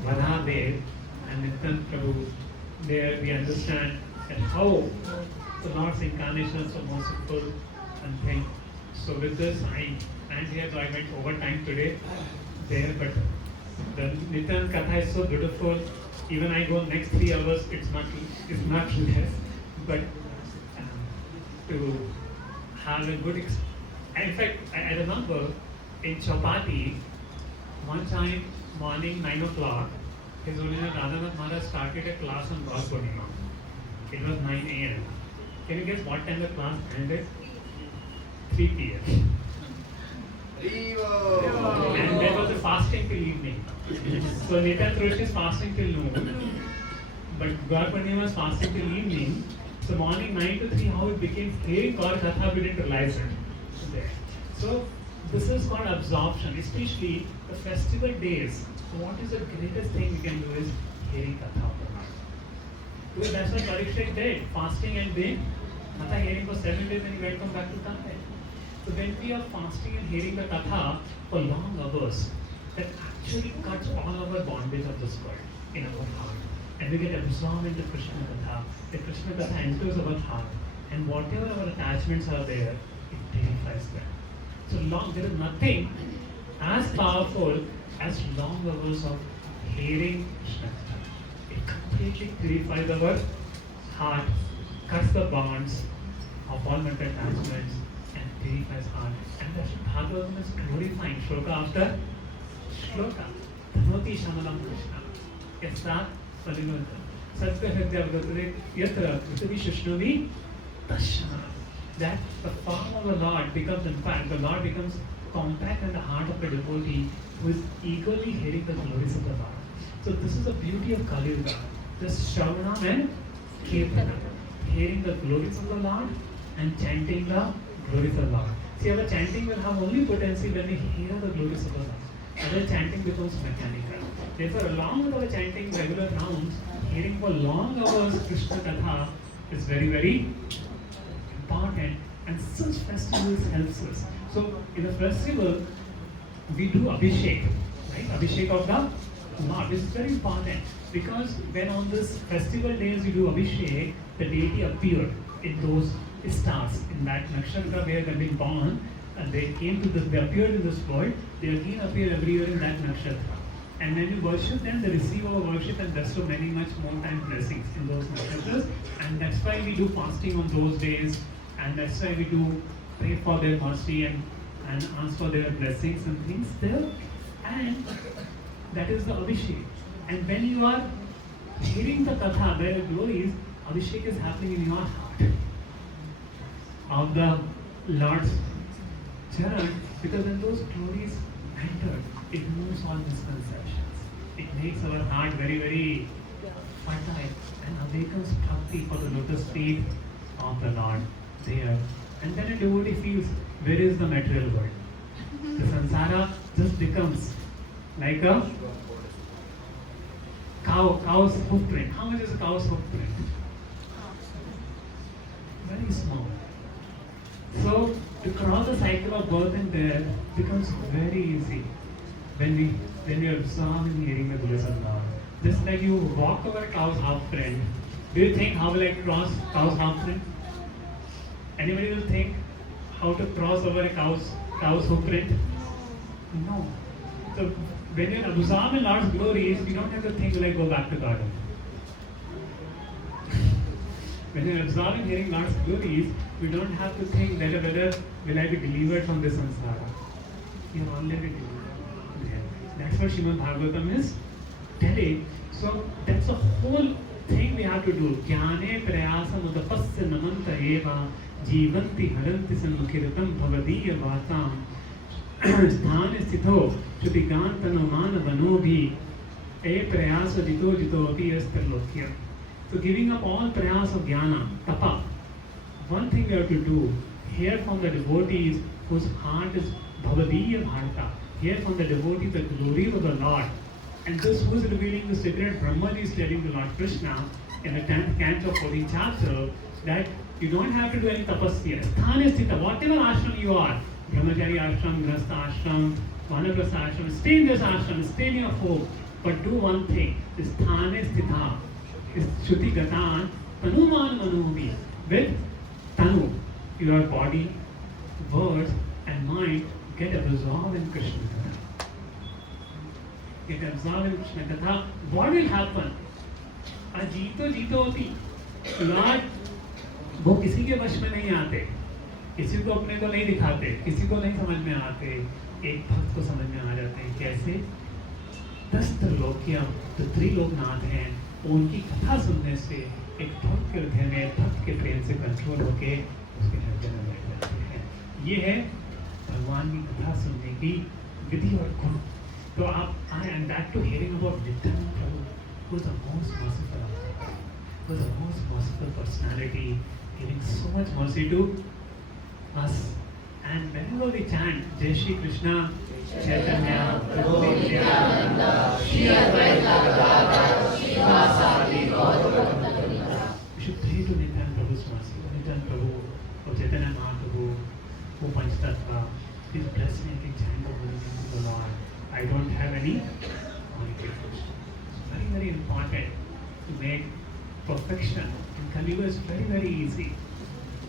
Varaha Dev and Nityananda Prabhu. There we understand that how the Lord's incarnation is so merciful and thing. So with this, I and here so I went over time today there, but the Nityan Katha is so beautiful. Even I go next 3 hours, it's not less. But to have a good in fact, I remember in Chapati, one time morning 9 o'clock, His Holiness Radhanath Maharaj started a class on Bhagavad Gita. It was 9 a.m. Can you guess what time the class ended? 3 p.m. And there was a fasting till evening. So Nityananda Triyodashi is fasting till noon, but Gaurpurnima was fasting till evening. So morning 9 to 3, how it became hearing Gaur Katha, we didn't realize it. There. So this is called absorption, especially the festival days. So what is the greatest thing we can do is hearing Katha. Because that's what Parikshit did, fasting and then Katha hearing for 7 days and he welcome back to Tamil. So when we are fasting and hearing the Katha for long hours, that actually cuts all our bondage of this world in our heart. And we get absorbed into Krishna Katha. The Krishna Katha enters our heart. And whatever our attachments are there, it purifies them. So long, there is nothing as powerful as long hours of hearing Krishna Katha. It completely purifies our heart, cuts the bonds of all mental attachments, and purifies heart. And that's what Bhagavatam is glorifying, shloka after shloka. Dhanoti Shamalam Krishna. It's that Satya Hridya Vratare Yatra Vitavi Shishnavi Tashana. That the form of the Lord becomes, in fact, the Lord becomes compact in the heart of a devotee who is eagerly hearing the glories of the Lord. So this is the beauty of Kali Yuga. This Shravana and Kirtana. Hearing the glories of the Lord and chanting the glories of the Lord. See, our chanting will have only potency when we hear the glories of the Lord. Other chanting becomes mechanical. Therefore, along with our chanting regular rounds, hearing for long hours Krishna Katha is very, very important, and such festivals helps us. So, in a festival, we do Abhishek, right? Abhishek of the Lord. This is very important because when on this festival days you do Abhishek, the deity appeared in those stars, in that nakshatra where they've been born, and they came to this, they appeared in this world, they again appear everywhere in that nakshatra. And when you worship them, they receive our worship and bestow many much more time blessings in those nakshatras. And that's why we do fasting on those days, and that's why we do pray for their mercy and ask for their blessings and things there. And that is the Abhishek. And when you are hearing the Katha, their glories, Abhishek is happening in your heart of the Lord's Charan, because when those glories enter, it removes all misconceptions. It makes our heart very, very fertile and awakens bhakti for the lotus feet of the Lord there. And then a devotee feels, where is the material world? The samsara just becomes like a cow's footprint. How much is a cow's footprint? Very small. So to cross the cycle of birth and death becomes very easy when we observe and hearing the glories of Lord. Just like you walk over a cow's half print. Do you think how will I cross cow's half print? Anybody will think how to cross over a cow's footprint? No. So when you observe the Lord's glories, you don't have to think, will I go back to garden? When you're observing hearing Lord's glories, We don't have to think that whether will I be delivered from this samsara. You are already delivered. That's what Srimad Bhagavatam is telling. So that's the whole thing we have to do. Jnane prayasam udapasya namanta eva jivanti haranti sanmukhiratam bhavadiya vatam स्थान स्थितो श्रुतिगान तनुमान वनो भी ए प्रयास जितो जितो अपि अस्त्रलोक्य. So giving up all prayas of jnana, tapa, one thing we have to do, hear from the devotees whose heart is bhavadiya bharata, hear from the devotees the glories of the Lord. And this who is revealing the secret, Brahmaji is telling the Lord Krishna in the 10th canto of 14th chapter that you don't have to do any tapasya. Sthana sthita, whatever ashram you are, Brahmachari ashram, Grasta ashram, Vanaprastha ashram, stay in this ashram, stay in your home, but do one thing, sthana sthita, is Shruti Gatan, Tanuman Manubhi, with Tanu, your body, words and mind get absorbed in Krishna Katha. Get absorbed in Krishna Katha. What will happen? Ajito jitoti. Lord, वो किसी के वश में नहीं आते, किसी को अपने को नहीं दिखाते, किसी को नहीं समझ में आते, एक भक्त को समझ में आ जाते हैं. कैसे? 10 त्रिलोकियां, तो त्रिलोकनाथ हैं, उनकी कथा सुनने से एक भक्त के हृदय में भक्त के प्रेम से कंट्रोल होके उसके हृदय में बैठ जाते हैं. ये है भगवान की कथा सुनने की विधि और गुण. तो आप आए and back to hearing about Nityananda Prabhu, who is the most merciful, who is the most merciful personality, giving so much mercy to us. And whenever we chant Jai Shri Krishna Chaitanya Prabhu Nityananda Shri Advaita Gadadhar Srivasadi Gaurava, we should pray to Nityananda Prabhu's mercy. Nityananda Prabhu, or Chaitanya Mahaprabhu, who Panchatattva, please bless me, I can chant the holy name of the Lord. I don't have any qualifications. It's very, very important to make perfection in Kali Yuga is very, very easy.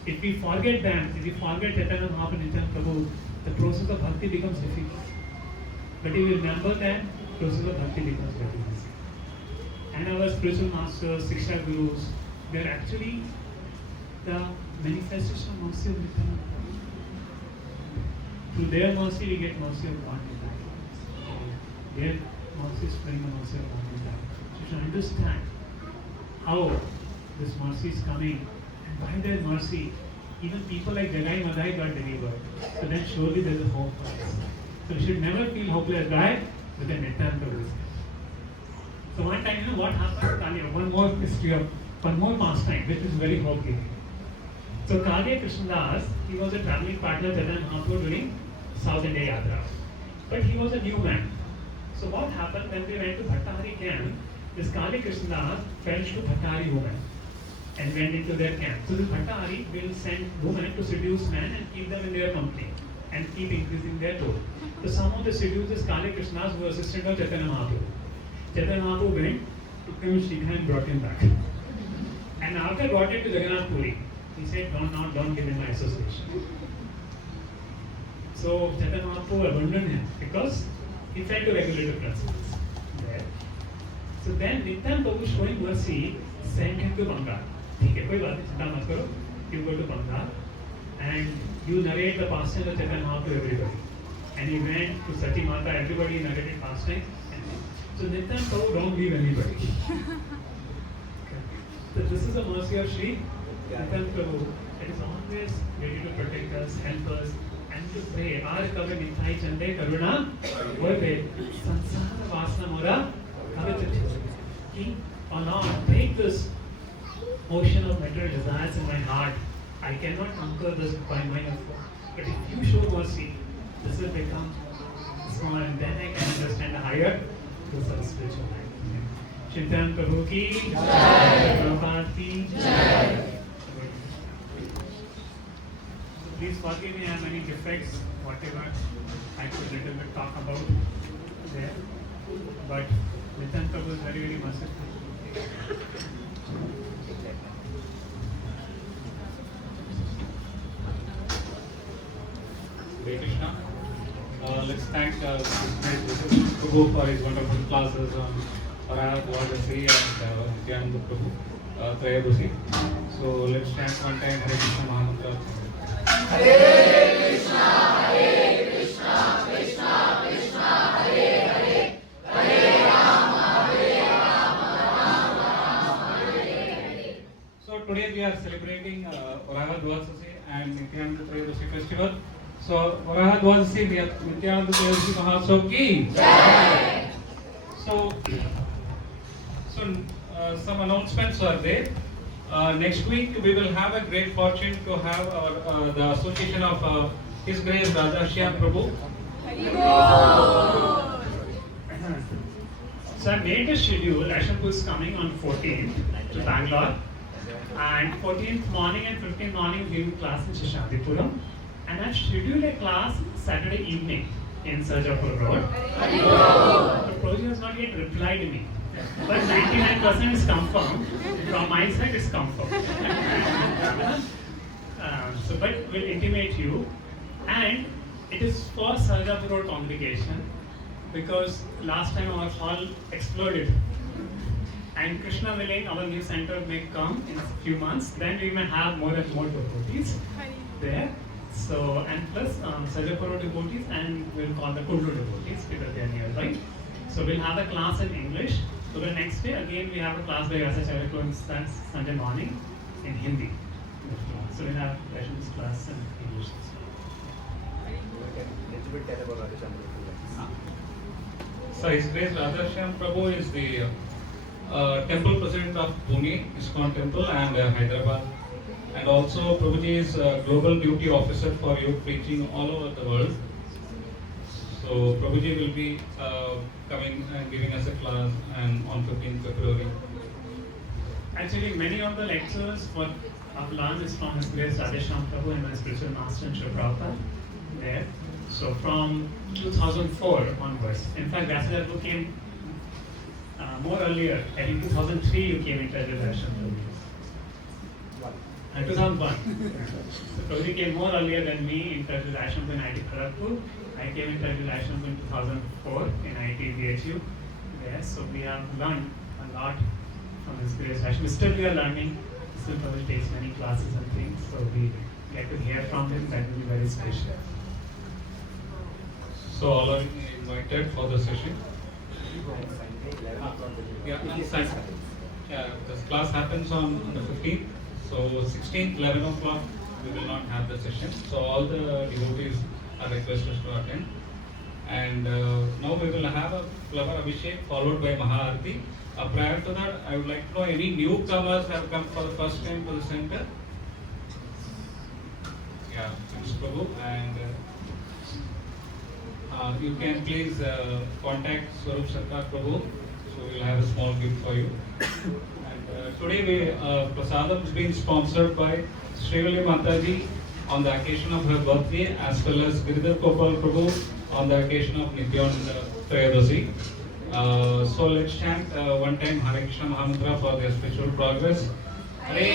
If we forget them, if we forget Chaitanya Mahaprabhu, Nityananda Prabhu, the process of bhakti becomes difficult. But if we remember them, the process of bhakti becomes very easy. And our spiritual masters, Siksha Gurus, they are actually the manifestation of mercy of Nityananda Prabhu. Through their mercy, we get mercy of God in life. Their mercy is bringing the mercy of God in life. So you should understand how this mercy is coming, and by their mercy, even people like Jagai Madai got delivered. So then surely there is a hope for us. So we should never feel hopeless. Why? With an Nityananda Prabhu. So one time, you know what happened? Kali, one more history of one more pastime, which is very hope-giving. So Kali Krishnadas, he was a traveling partner of Chaitanya Mahaprabhu during South India Yatra. But he was a new man. So what happened when they went to Bhattahari camp? This Kali Krishnadas fell to Bhattahari women and went into their camp. So this Bhattahari will send women to seduce men and keep them in their company and keep increasing their toll. So some of the seducers Kali Krishnas were assistant of Chaitanya Mahaprabhu. Chaitanya Mahaprabhu went, took him Shikha and brought him back. And after brought him to Jagannath Puri, he said, don't give him my association. So Chaitanya Mahaprabhu abandoned him because he fell to regulative principles. There. So then Nityananda Prabhu, showing mercy, sent him to Bengal. Okay, कोई बात नहीं, चिंता मत करो. You go to Bengal and you narrate the pastime of Chaitanya Mahaprabhu to everybody. And he went to Sati Mata, everybody narrated pastime. So Nityananda Prabhu don't leave anybody. Okay. So this is the mercy of Sri Nityananda Prabhu. It is always ready to protect us, help us, and to pray. Aar kabe nithai chande karuna vorde sansara vasana mora kabe chande. Oh Lord, break this ocean of material desires in my heart. I cannot conquer this by my effort. But if you show mercy, this will become small, and then I can understand the higher truths of spiritual life. Nityananda Prabhu ki Jai, Prabhupada ki Jai. Please forgive me, I have many defects, whatever I could little bit talk about there. But Nityananda Prabhu is very, very merciful. Hare Krishna. Let's thank Prabhu for his wonderful classes on Varaha Dwadashi and Nityananda Prabhu. Triyodashi. So let's chant one time Hare Krishna Mahamantra. So today we are celebrating Varaha Dwadashi and Nityananda Triyodashi festival. So Varaha Dwadashi, Nityananda Triyodashi Mahotsav ki Jai. So some announcements are there. Next week we will have a great fortune to have our the association of His Grace Rajarshi Prabhu. So I made the schedule. Ashapur is coming on 14th to Bangalore, and 14th morning and 15th morning giving class in Seshadripuram, and I've scheduled a class Saturday evening in Sarjapur Road. The project has not yet replied to me, but 99% is confirmed. From my side, it's confirmed. But we'll intimate you, and it is for Sarjapur Road congregation, because last time our hall exploded, and Krishna willing, our new center may come in a few months. Then we may have more and more devotees there. So, and plus Sarjapur Road devotees, and we'll call the Kullu devotees because they are nearby. So we'll have a class in English. So the next day again we have a class by ISKCON Sunday morning in Hindi. So we'll have Vaishnavi's class in English. So His Grace Rajarshi Prabhu is the temple president of Pune ISKCON Temple and Hyderabad, and also Prabhuji is global duty officer for youth preaching all over the world. So Prabhuji will be coming and giving us a class and on 15th February. Actually, many of the lectures for I've learned is from His Grace Rajarshi Prabhu and my spiritual master in Srila Prabhupada there. So from 2004 onwards. In fact, Vyasadatta came more earlier. I think 2003 you came in touch with Darshan Prabhu. 2001. So Prabhuji came more earlier than me in touch with Ashram in IIT Kharagpur. I came in touch with Ashram in 2004 in IIT BHU. Yes, so we have learned a lot from His Grace Ashram. Still we are learning. Still Prabhuji takes many classes and things. So we get to hear from him. That will be very special. So all are invited for the session. Yeah, this class happens on the 15th. So 16th, 11 o'clock, we will not have the session. So all the devotees are requested to attend. And now we will have a flower abhishek followed by Maharati. Prior to that, I would like to know any newcomers have come for the first time to the center. Yeah, thanks Prabhu. And you can please contact Swarup Sarkar Prabhu. So we will have a small gift for you. And today we prasadam is being sponsored by Srivali Mataji on the occasion of her birthday, as well as Giridhar Gopal Prabhu on the occasion of Nityananda Triyodashi. So let's chant one time Hare Krishna Mahamantra for their spiritual progress. Hare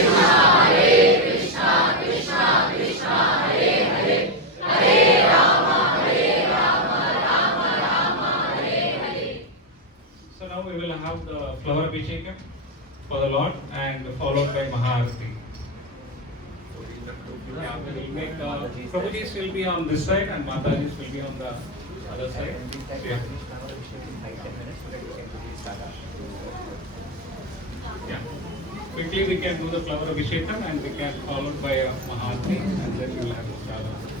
Krishna, Hare Krishna, Krishna Krishna, Hare Hare, Hare Rama, Hare Rama, Rama Rama, Hare Hare. So now we will have the flower abhishekam for the Lord and followed by Maharati. Yeah, we will make Prabhujis will be on this side and Matajis will be on the other side. Yeah. Yeah. Quickly we can do the flower abhishekam and we can followed by a Maharati and then we will have the Sadhana.